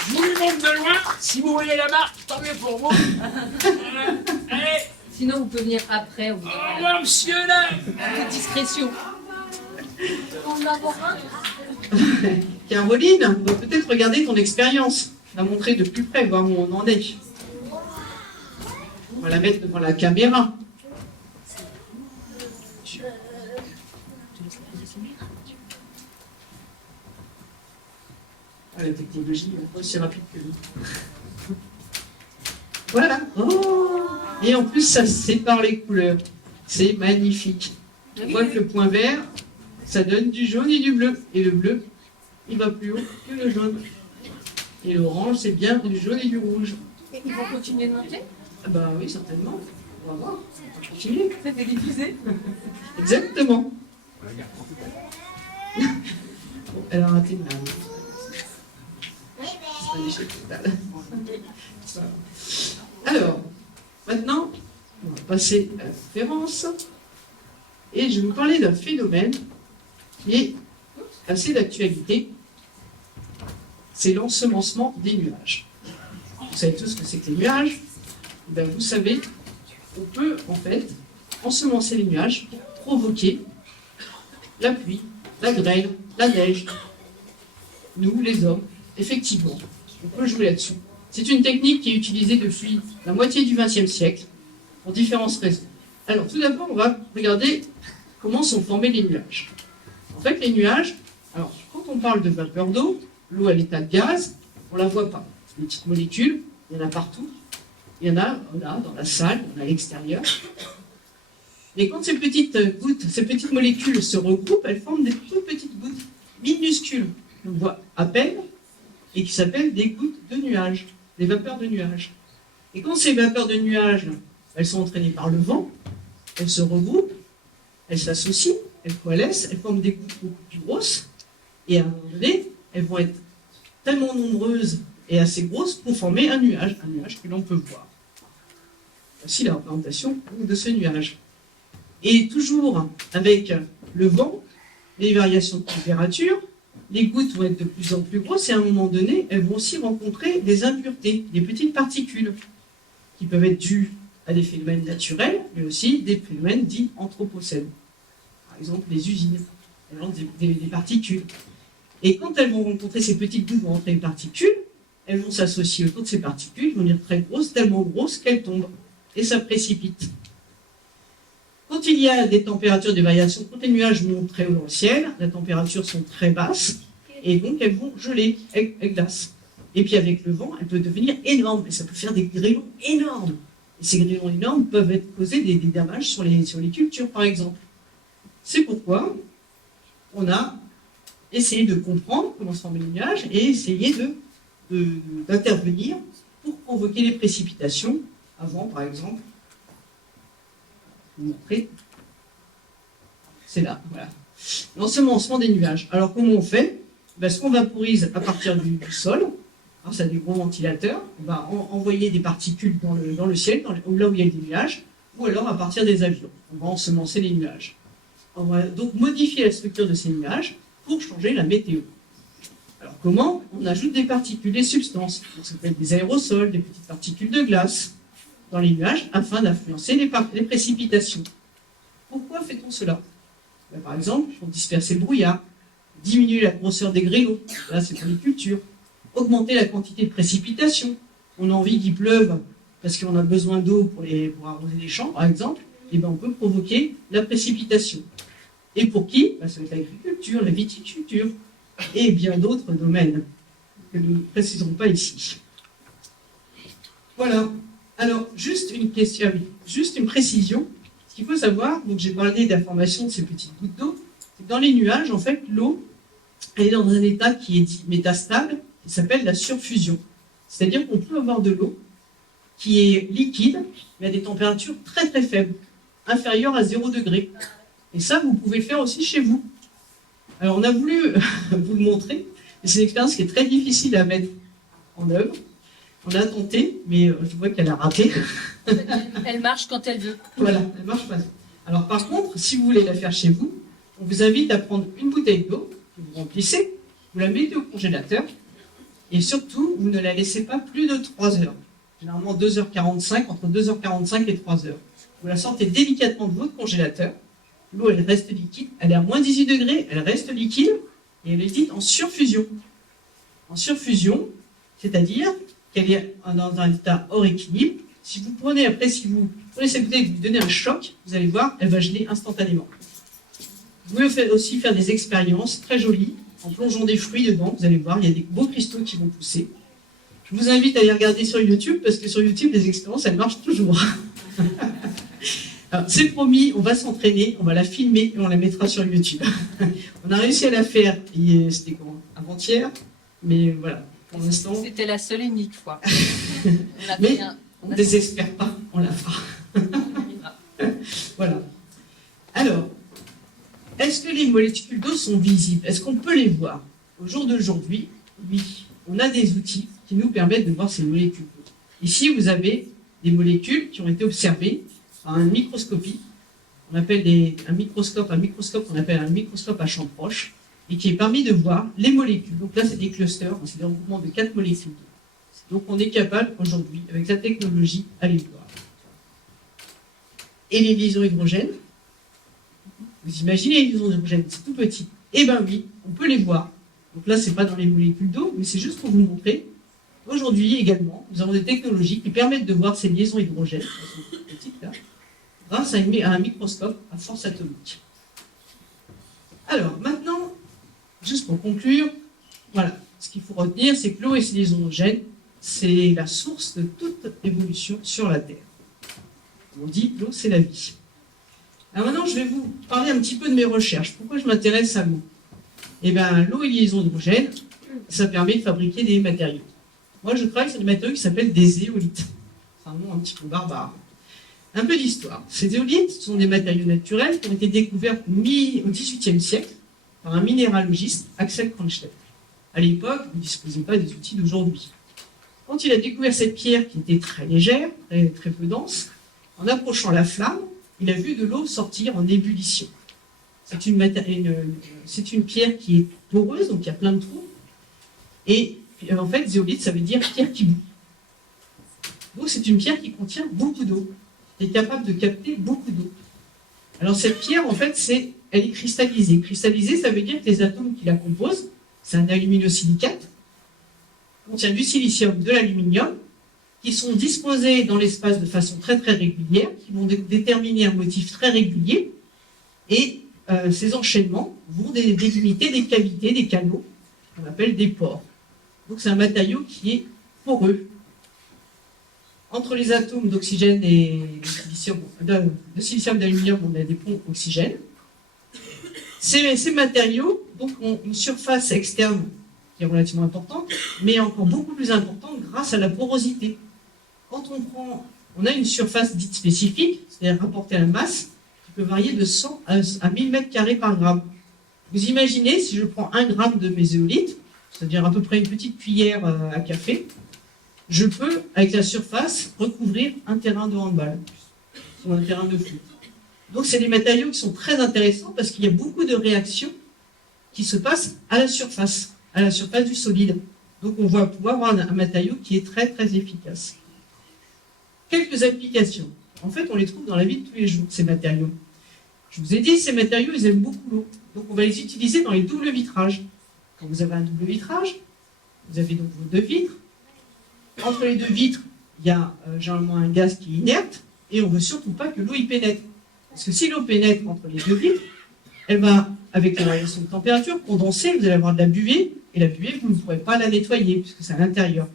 je vous le montre de loin. Si vous voyez la marque, tant mieux pour vous. Voilà. Allez, Sinon, vous pouvez venir après. On vous au donnera revoir, monsieur, là. la petite discrétion. On en avoir un. Caroline, on va peut-être regarder ton expérience. La montrer de plus près, voir où on en est. On va la mettre devant la caméra. Ah, la technologie est aussi rapide que nous. Voilà. Oh, et en plus, ça sépare les couleurs. C'est magnifique. On voit que le point vert, ça donne du jaune et du bleu. Et le bleu, il va plus haut que le jaune. Et l'orange, c'est bien du jaune et du rouge. Ils vont continuer de monter. Ah bah oui, certainement. On va voir. On va continuer. Ça fait diffuser. Exactement. Bon, elle a raté une lame. C'est un échec total. Alors, maintenant, on va passer à la conférence. Et je vais vous parler d'un phénomène qui est assez d'actualité. C'est l'ensemencement des nuages. Vous savez tous ce que c'est que les nuages. Eh bien, vous savez, on peut en fait ensemencer les nuages pour provoquer la pluie, la grêle, la neige. Nous, les hommes, effectivement, on peut jouer là-dessus. C'est une technique qui est utilisée depuis la moitié du XXe siècle pour différentes raisons. Alors, tout d'abord, on va regarder comment sont formés les nuages. En fait, les nuages, alors, quand on parle de vapeur d'eau, l'eau à l'état de gaz, on ne la voit pas. C'est des petites molécules, il y en a partout. Il y en a dans la salle, il y en a à l'extérieur. Et quand ces petites gouttes, ces petites molécules se regroupent, elles forment des toutes petites gouttes minuscules qu'on voit à peine et qui s'appellent des gouttes de nuages, des vapeurs de nuages. Et quand ces vapeurs de nuages, elles sont entraînées par le vent, elles se regroupent, elles s'associent, elles coalescent, elles forment des gouttes beaucoup plus grosses, et à un moment donné, elles vont être tellement nombreuses et assez grosses pour former un nuage que l'on peut voir. Voici la représentation de ce nuage. Et toujours avec le vent, les variations de température, les gouttes vont être de plus en plus grosses et à un moment donné, elles vont aussi rencontrer des impuretés, des petites particules qui peuvent être dues à des phénomènes naturels, mais aussi des phénomènes dits anthropocènes. Par exemple, les usines, des particules. Et quand elles vont rencontrer ces petites gouttes, vont rentrer des particules, elles vont s'associer autour de ces particules, vont devenir très grosses, tellement grosses qu'elles tombent. Et ça précipite. Quand il y a des températures, des variations, quand les nuages montent très haut dans le ciel, les températures sont très basses, et donc elles vont geler, elles glacent. Et puis avec le vent, elles peuvent devenir énormes, et ça peut faire des grêlons énormes. Et ces grêlons énormes peuvent causer des dommages sur les cultures, par exemple. C'est pourquoi on a essayé de comprendre comment se forment les nuages, et essayé d'intervenir pour provoquer les précipitations, avant, par exemple, je vais vous montrer, c'est là, voilà, l'ensemencement des nuages. Alors, comment on fait? Ce qu'on vaporise à partir du sol, grâce à des gros ventilateurs, on va envoyer des particules dans le ciel, là où il y a des nuages, ou alors à partir des avions. On va ensemencer les nuages. On va donc modifier la structure de ces nuages pour changer la météo. Alors, comment? On ajoute des particules, des substances. Donc, ça peut être des aérosols, des petites particules de glace, dans les nuages afin d'influencer les précipitations. Pourquoi fait-on cela? Par exemple, pour disperser le brouillard, diminuer la grosseur des grêlons, là c'est pour les cultures, augmenter la quantité de précipitations. On a envie qu'il pleuve parce qu'on a besoin d'eau pour arroser les champs, par exemple, et on peut provoquer la précipitation. Et pour qui? Ça va être l'agriculture, la viticulture, et bien d'autres domaines que nous ne préciserons pas ici. Voilà. Alors, juste une question, juste une précision. Ce qu'il faut savoir, donc j'ai parlé de la formation de ces petites gouttes d'eau, c'est que dans les nuages, en fait, l'eau, elle est dans un état qui est dit métastable, qui s'appelle la surfusion. C'est-à-dire qu'on peut avoir de l'eau qui est liquide, mais à des températures très très faibles, inférieures à 0 degré. Et ça, vous pouvez le faire aussi chez vous. Alors, on a voulu vous le montrer, mais c'est une expérience qui est très difficile à mettre en œuvre. On a tenté, mais je vois qu'elle a raté. Elle marche quand elle veut. Voilà, elle marche pas. Alors par contre, si vous voulez la faire chez vous, on vous invite à prendre une bouteille d'eau, que vous remplissez, vous la mettez au congélateur, et surtout, vous ne la laissez pas plus de 3 heures. Généralement 2h45, entre 2h45 et 3h. Vous la sortez délicatement de votre congélateur, l'eau elle reste liquide, elle est à moins 18 degrés, elle reste liquide, et elle est dite en surfusion. En surfusion, c'est-à-dire qu'elle est dans un état hors équilibre. Si vous prenez cette bouteille et que vous lui donnez un choc, vous allez voir, elle va geler instantanément. Vous pouvez aussi faire des expériences très jolies, en plongeant des fruits dedans, vous allez voir, il y a des beaux cristaux qui vont pousser. Je vous invite à les regarder sur YouTube, parce que sur YouTube, les expériences, elles marchent toujours. C'est promis, on va s'entraîner, on va la filmer et on la mettra sur YouTube. On a réussi à la faire, c'était avant-hier, mais voilà. Pour l'instant. C'était la seule et unique fois. Mais on ne désespère pas, on la fera. Voilà. Alors, est-ce que les molécules d'eau sont visibles? Est-ce qu'on peut les voir? Au jour d'aujourd'hui, oui. On a des outils qui nous permettent de voir ces molécules d'eau. Ici, vous avez des molécules qui ont été observées une microscopie. On appelle un microscope qu'on appelle un microscope à champ proche, et qui est permis de voir les molécules. Donc là, c'est des clusters, c'est des regroupements de 4 molécules. Donc on est capable aujourd'hui, avec la technologie, à les voir. Et les liaisons hydrogènes, vous imaginez les liaisons hydrogènes, c'est tout petit. Eh bien oui, on peut les voir. Donc là, c'est pas dans les molécules d'eau, mais c'est juste pour vous montrer. Aujourd'hui également, nous avons des technologies qui permettent de voir ces liaisons hydrogènes, elles sont petites là, grâce à un microscope à force atomique. Alors maintenant, juste pour conclure, voilà, ce qu'il faut retenir, c'est que l'eau et ses liaisons hydrogènes, c'est la source de toute évolution sur la Terre. On dit l'eau, c'est la vie. Alors maintenant, je vais vous parler un petit peu de mes recherches. Pourquoi je m'intéresse à l'eau? Eh bien, l'eau et les liaisons hydrogènes, ça permet de fabriquer des matériaux. Moi, je travaille sur des matériaux qui s'appellent des éolites. C'est un nom un petit peu barbare. Un peu d'histoire. Ces éolites sont des matériaux naturels qui ont été découverts au XVIIIe siècle par un minéralogiste, Axel Kronstedt. À l'époque, on ne disposait pas des outils d'aujourd'hui. Quand il a découvert cette pierre qui était très légère, très peu dense, en approchant la flamme, il a vu de l'eau sortir en ébullition. C'est une pierre qui est poreuse, donc il y a plein de trous. Et en fait, zéolite, ça veut dire pierre qui bout. Donc c'est une pierre qui contient beaucoup d'eau, qui est capable de capter beaucoup d'eau. Alors cette pierre, en fait, elle est cristallisée. Cristallisée, ça veut dire que les atomes qui la composent, c'est un alumino-silicate, contient du silicium, de l'aluminium, qui sont disposés dans l'espace de façon très très régulière, qui vont déterminer un motif très régulier, et ces enchaînements vont délimiter des cavités, des canaux, qu'on appelle des pores. Donc c'est un matériau qui est poreux. Entre les atomes d'oxygène et de silicium d'aluminium, on a des ponts oxygène. Ces matériaux donc, ont une surface externe qui est relativement importante, mais encore beaucoup plus importante grâce à la porosité. Quand on a une surface dite spécifique, c'est-à-dire rapportée à la masse, qui peut varier de 100 à 1000 m² par gramme. Vous imaginez, si je prends 1 gramme de mes éolites, c'est-à-dire à peu près une petite cuillère à café, je peux, avec la surface, recouvrir un terrain de handball ou un terrain de foot. Donc c'est des matériaux qui sont très intéressants parce qu'il y a beaucoup de réactions qui se passent à la surface du solide. Donc on va pouvoir avoir un matériau qui est très très efficace. Quelques applications. En fait, on les trouve dans la vie de tous les jours, ces matériaux. Je vous ai dit, ces matériaux, ils aiment beaucoup l'eau. Donc on va les utiliser dans les doubles vitrages. Quand vous avez un double vitrage, vous avez donc vos 2 vitres. Entre les 2 vitres, il y a généralement un gaz qui est inerte, et on ne veut surtout pas que l'eau y pénètre. Parce que si l'eau pénètre entre les 2 vitres, elle va, avec la variation de température, condenser, vous allez avoir de la buée, et la buée, vous ne pourrez pas la nettoyer, puisque c'est à l'intérieur.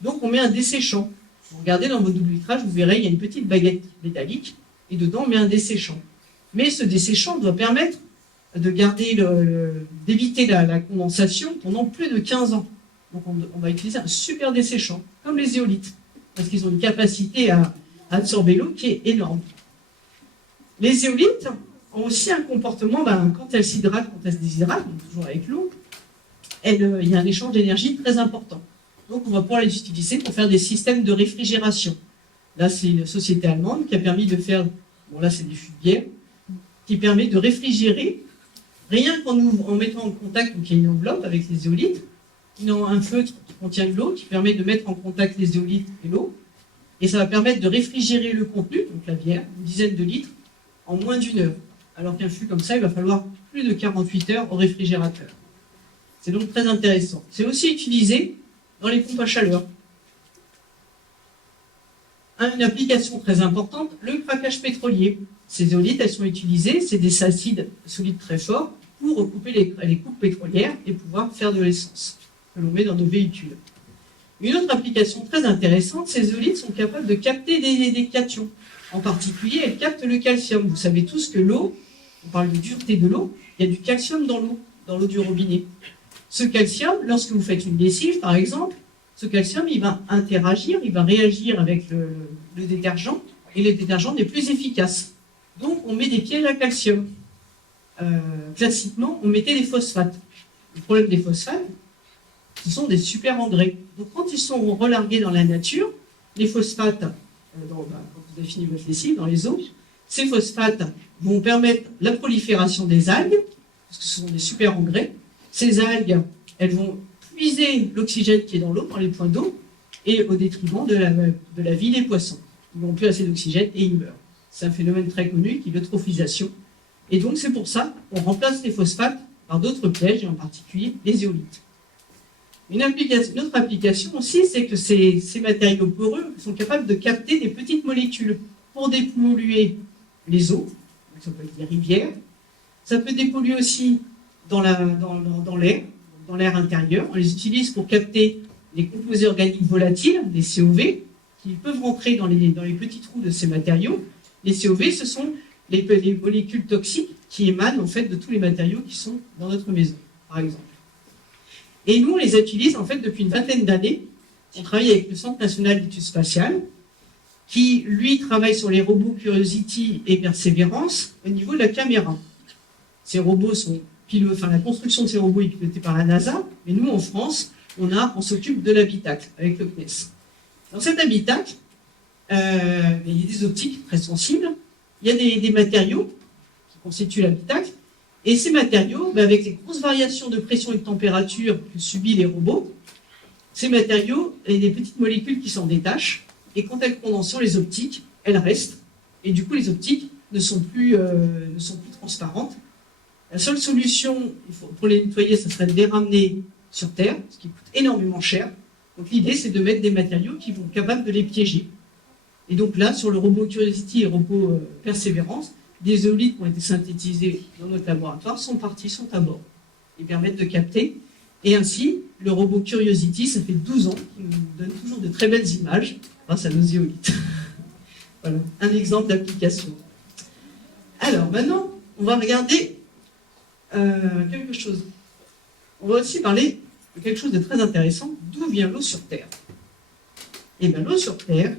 Donc on met un desséchant. Vous regardez dans vos doubles vitrages, vous verrez, il y a une petite baguette métallique, et dedans on met un desséchant. Mais ce desséchant doit permettre de garder d'éviter la condensation pendant plus de 15 ans. Donc on va utiliser un super desséchant, comme les éolites, parce qu'ils ont une capacité à absorber l'eau qui est énorme. Les éolites ont aussi un comportement, quand elles s'hydratent, quand elles se déshydratent, donc toujours avec l'eau, il y a un échange d'énergie très important. Donc on va pouvoir les utiliser pour faire des systèmes de réfrigération. Là, c'est une société allemande qui a permis de faire, bon là c'est des fûts de bière, qui permet de réfrigérer, rien qu'en mettant en contact, donc il y a une enveloppe avec les éolites, un feutre qui contient de l'eau, qui permet de mettre en contact les éolites et l'eau, et ça va permettre de réfrigérer le contenu, donc la bière, une dizaine de litres, en moins d'1 heure. Alors qu'un fût comme ça, il va falloir plus de 48 heures au réfrigérateur. C'est donc très intéressant. C'est aussi utilisé dans les pompes à chaleur. Une application très importante, le craquage pétrolier. Ces éolites, elles sont utilisées, c'est des acides solides très forts, pour recouper les coupes pétrolières et pouvoir faire de l'essence que l'on met dans nos véhicules. Une autre application très intéressante, ces éolites sont capables de capter des cations. En particulier, elles captent le calcium. Vous savez tous que l'eau, on parle de dureté de l'eau, il y a du calcium dans l'eau du robinet. Ce calcium, lorsque vous faites une lessive par exemple, ce calcium il va interagir, il va réagir avec le détergent, et le détergent n'est plus efficace. Donc on met des pièges à calcium. Classiquement, on mettait des phosphates. Le problème des phosphates, ce sont des super engrais. Donc quand ils sont relargués dans la nature, les phosphates, quand vous vous avez fini votre lessive dans les eaux. Ces phosphates vont permettre la prolifération des algues, parce que ce sont des super engrais. Ces algues, elles vont puiser l'oxygène qui est dans l'eau, dans les points d'eau, et au détriment de la vie des poissons. Ils n'ont plus assez d'oxygène et ils meurent. C'est un phénomène très connu qui est l'eutrophisation. Et donc c'est pour ça qu'on remplace les phosphates par d'autres pièges, et en particulier les éolites. Une autre application aussi, c'est que ces matériaux poreux sont capables de capter des petites molécules pour dépolluer les eaux, donc ça peut être les rivières, ça peut dépolluer aussi dans l'air intérieur. On les utilise pour capter les composés organiques volatiles, les COV, qui peuvent rentrer dans les petits trous de ces matériaux. Les COV, ce sont les molécules toxiques qui émanent en fait de tous les matériaux qui sont dans notre maison, par exemple. Et nous, on les utilise en fait depuis une vingtaine d'années. On travaille avec le Centre national d'études spatiales, qui, lui, travaille sur les robots Curiosity et Perseverance au niveau de la caméra. Ces robots sont pilotés, la construction de ces robots est pilotée par la NASA, mais nous, en France, on s'occupe de l'habitacle avec le CNES. Dans cet habitacle, il y a des optiques très sensibles, il y a des matériaux qui constituent l'habitacle, et ces matériaux, avec les grosses variations de pression et de température que subissent les robots, ces matériaux, il y a des petites molécules qui s'en détachent, et quand elles condensent sur les optiques, elles restent, et du coup les optiques ne sont plus transparentes. La seule solution pour les nettoyer, ça serait de les ramener sur Terre, ce qui coûte énormément cher. Donc l'idée, c'est de mettre des matériaux qui vont être capables de les piéger. Et donc là, sur le robot Curiosity et le robot Perseverance, des éolites qui ont été synthétisées dans notre laboratoire sont à bord. Ils permettent de capter. Et ainsi, le robot Curiosity, ça fait 12 ans qu'il nous donne toujours de très belles images grâce à nos éolites. Voilà, un exemple d'application. Alors maintenant, on va regarder quelque chose. On va aussi parler de quelque chose de très intéressant. D'où vient l'eau sur Terre? Eh bien, l'eau sur Terre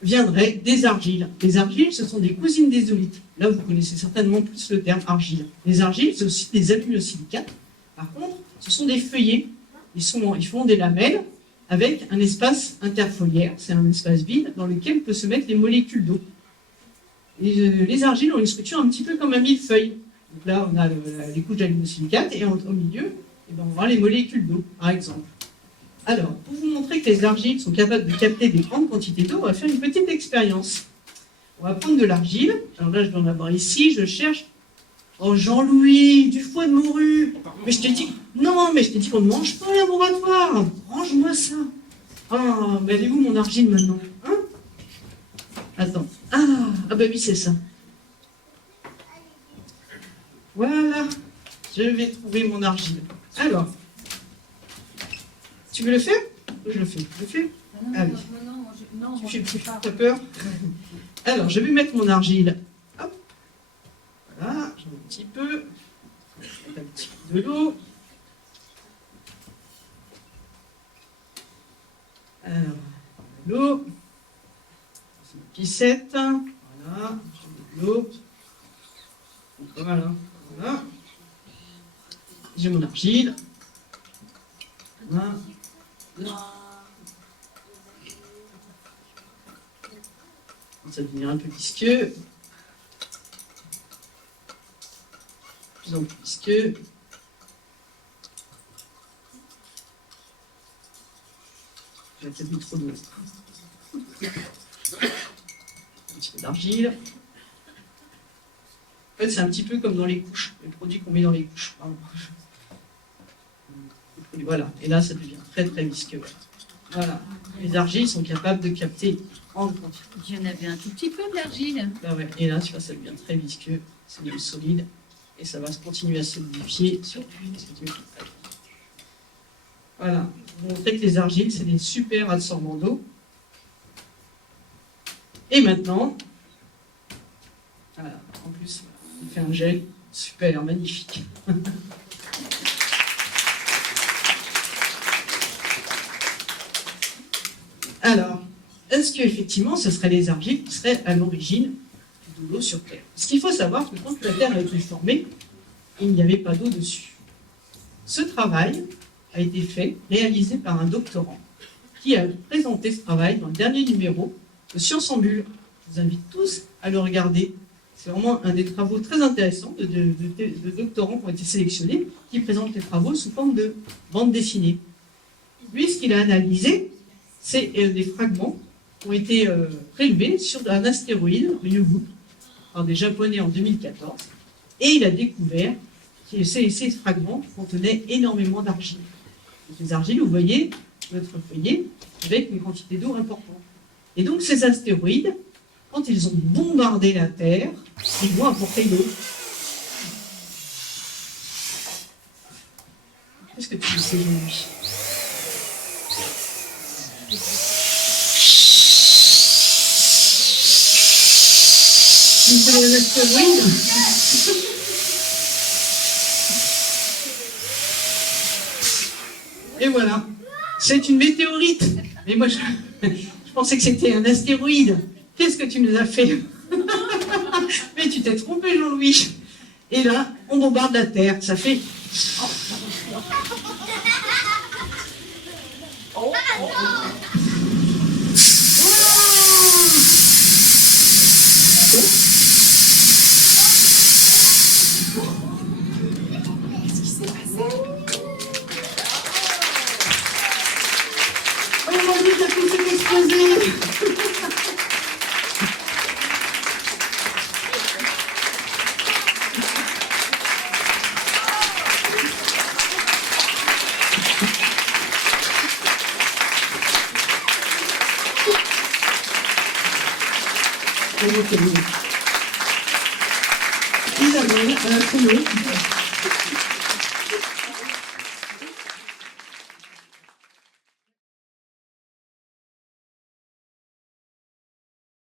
viendrait des argiles. Les argiles, ce sont des cousines des éolites. Là, vous connaissez certainement plus le terme argile. Les argiles, c'est aussi des aluminosilicates. Par contre, ce sont des feuillets. Ils font des lamelles avec un espace interfoliaire. C'est un espace vide dans lequel peuvent se mettre les molécules d'eau. Les argiles ont une structure un petit peu comme un millefeuille. Donc là, on a les couches d'aluminosilicates et au milieu, on va avoir les molécules d'eau, par exemple. Alors, pour vous montrer que les argiles sont capables de capter des grandes quantités d'eau, on va faire une petite expérience. On va prendre de l'argile. Alors là, je vais en avoir ici, je cherche. Oh, Jean-Louis, du foie de morue. Mais je t'ai dit, non, mais je t'ai dit qu'on ne mange pas au laboratoire. Range-moi ça. Ah, mais elle est où mon argile maintenant? Hein? Attends. Ah, bah oui, c'est ça. Voilà. Je vais trouver mon argile. Alors. Tu veux le faire? Je le fais. Je le fais? Allez. Non, tu as peur? Alors, je vais mettre mon argile. Hop. Voilà, j'en ai un petit peu. Un petit peu de l'eau. Alors, l'eau. C'est une piscette. Voilà, j'ai de l'eau. Voilà, voilà. J'ai mon argile. Voilà. Ça va devenir un peu visqueux. De plus en plus visqueux. J'ai peut-être mis trop d'eau. Un petit peu d'argile. En fait, c'est un petit peu comme dans les couches, les produits qu'on met dans les couches. Pardon. Voilà, et là, ça devient très très visqueux. Voilà, les argiles sont capables de capter en quantité. Il y en avait un tout petit peu de l'argile. Bah ouais. Et là, tu vois, ça devient très visqueux, c'est du solide, et ça va continuer à se solidifier sur du. Voilà, vous montrez que les argiles, c'est des super absorbants d'eau. Et maintenant, voilà, en plus, il fait un gel super magnifique. Alors, est-ce qu'effectivement, ce seraient les argiles qui seraient à l'origine de l'eau sur Terre? Parce qu'il faut savoir que quand la Terre a été formée, il n'y avait pas d'eau dessus. Ce travail a été réalisé par un doctorant qui a présenté ce travail dans le dernier numéro de Science en Bulle. Je vous invite tous à le regarder. C'est vraiment un des travaux très intéressants de doctorants qui ont été sélectionnés, qui présentent les travaux sous forme de bande dessinée. Lui, ce qu'il a analysé, c'est des fragments qui ont été prélevés sur un astéroïde, Ryugu, par des Japonais en 2014, et il a découvert que ces fragments contenaient énormément d'argile. Les argiles, vous voyez, notre feuillet, avec une quantité d'eau importante. Et donc ces astéroïdes, quand ils ont bombardé la Terre, ils vont apporter l'eau. Qu'est-ce que tu sais, Jean-Louis? C'est un astéroïde. Et voilà, c'est une météorite. Mais moi, je pensais que c'était un astéroïde. Qu'est-ce que tu nous as fait? Mais tu t'es trompé, Jean-Louis. Et là, on bombarde la Terre. Ça fait... Oh mon Dieu, ça fait tout exploser. Isabelle, à la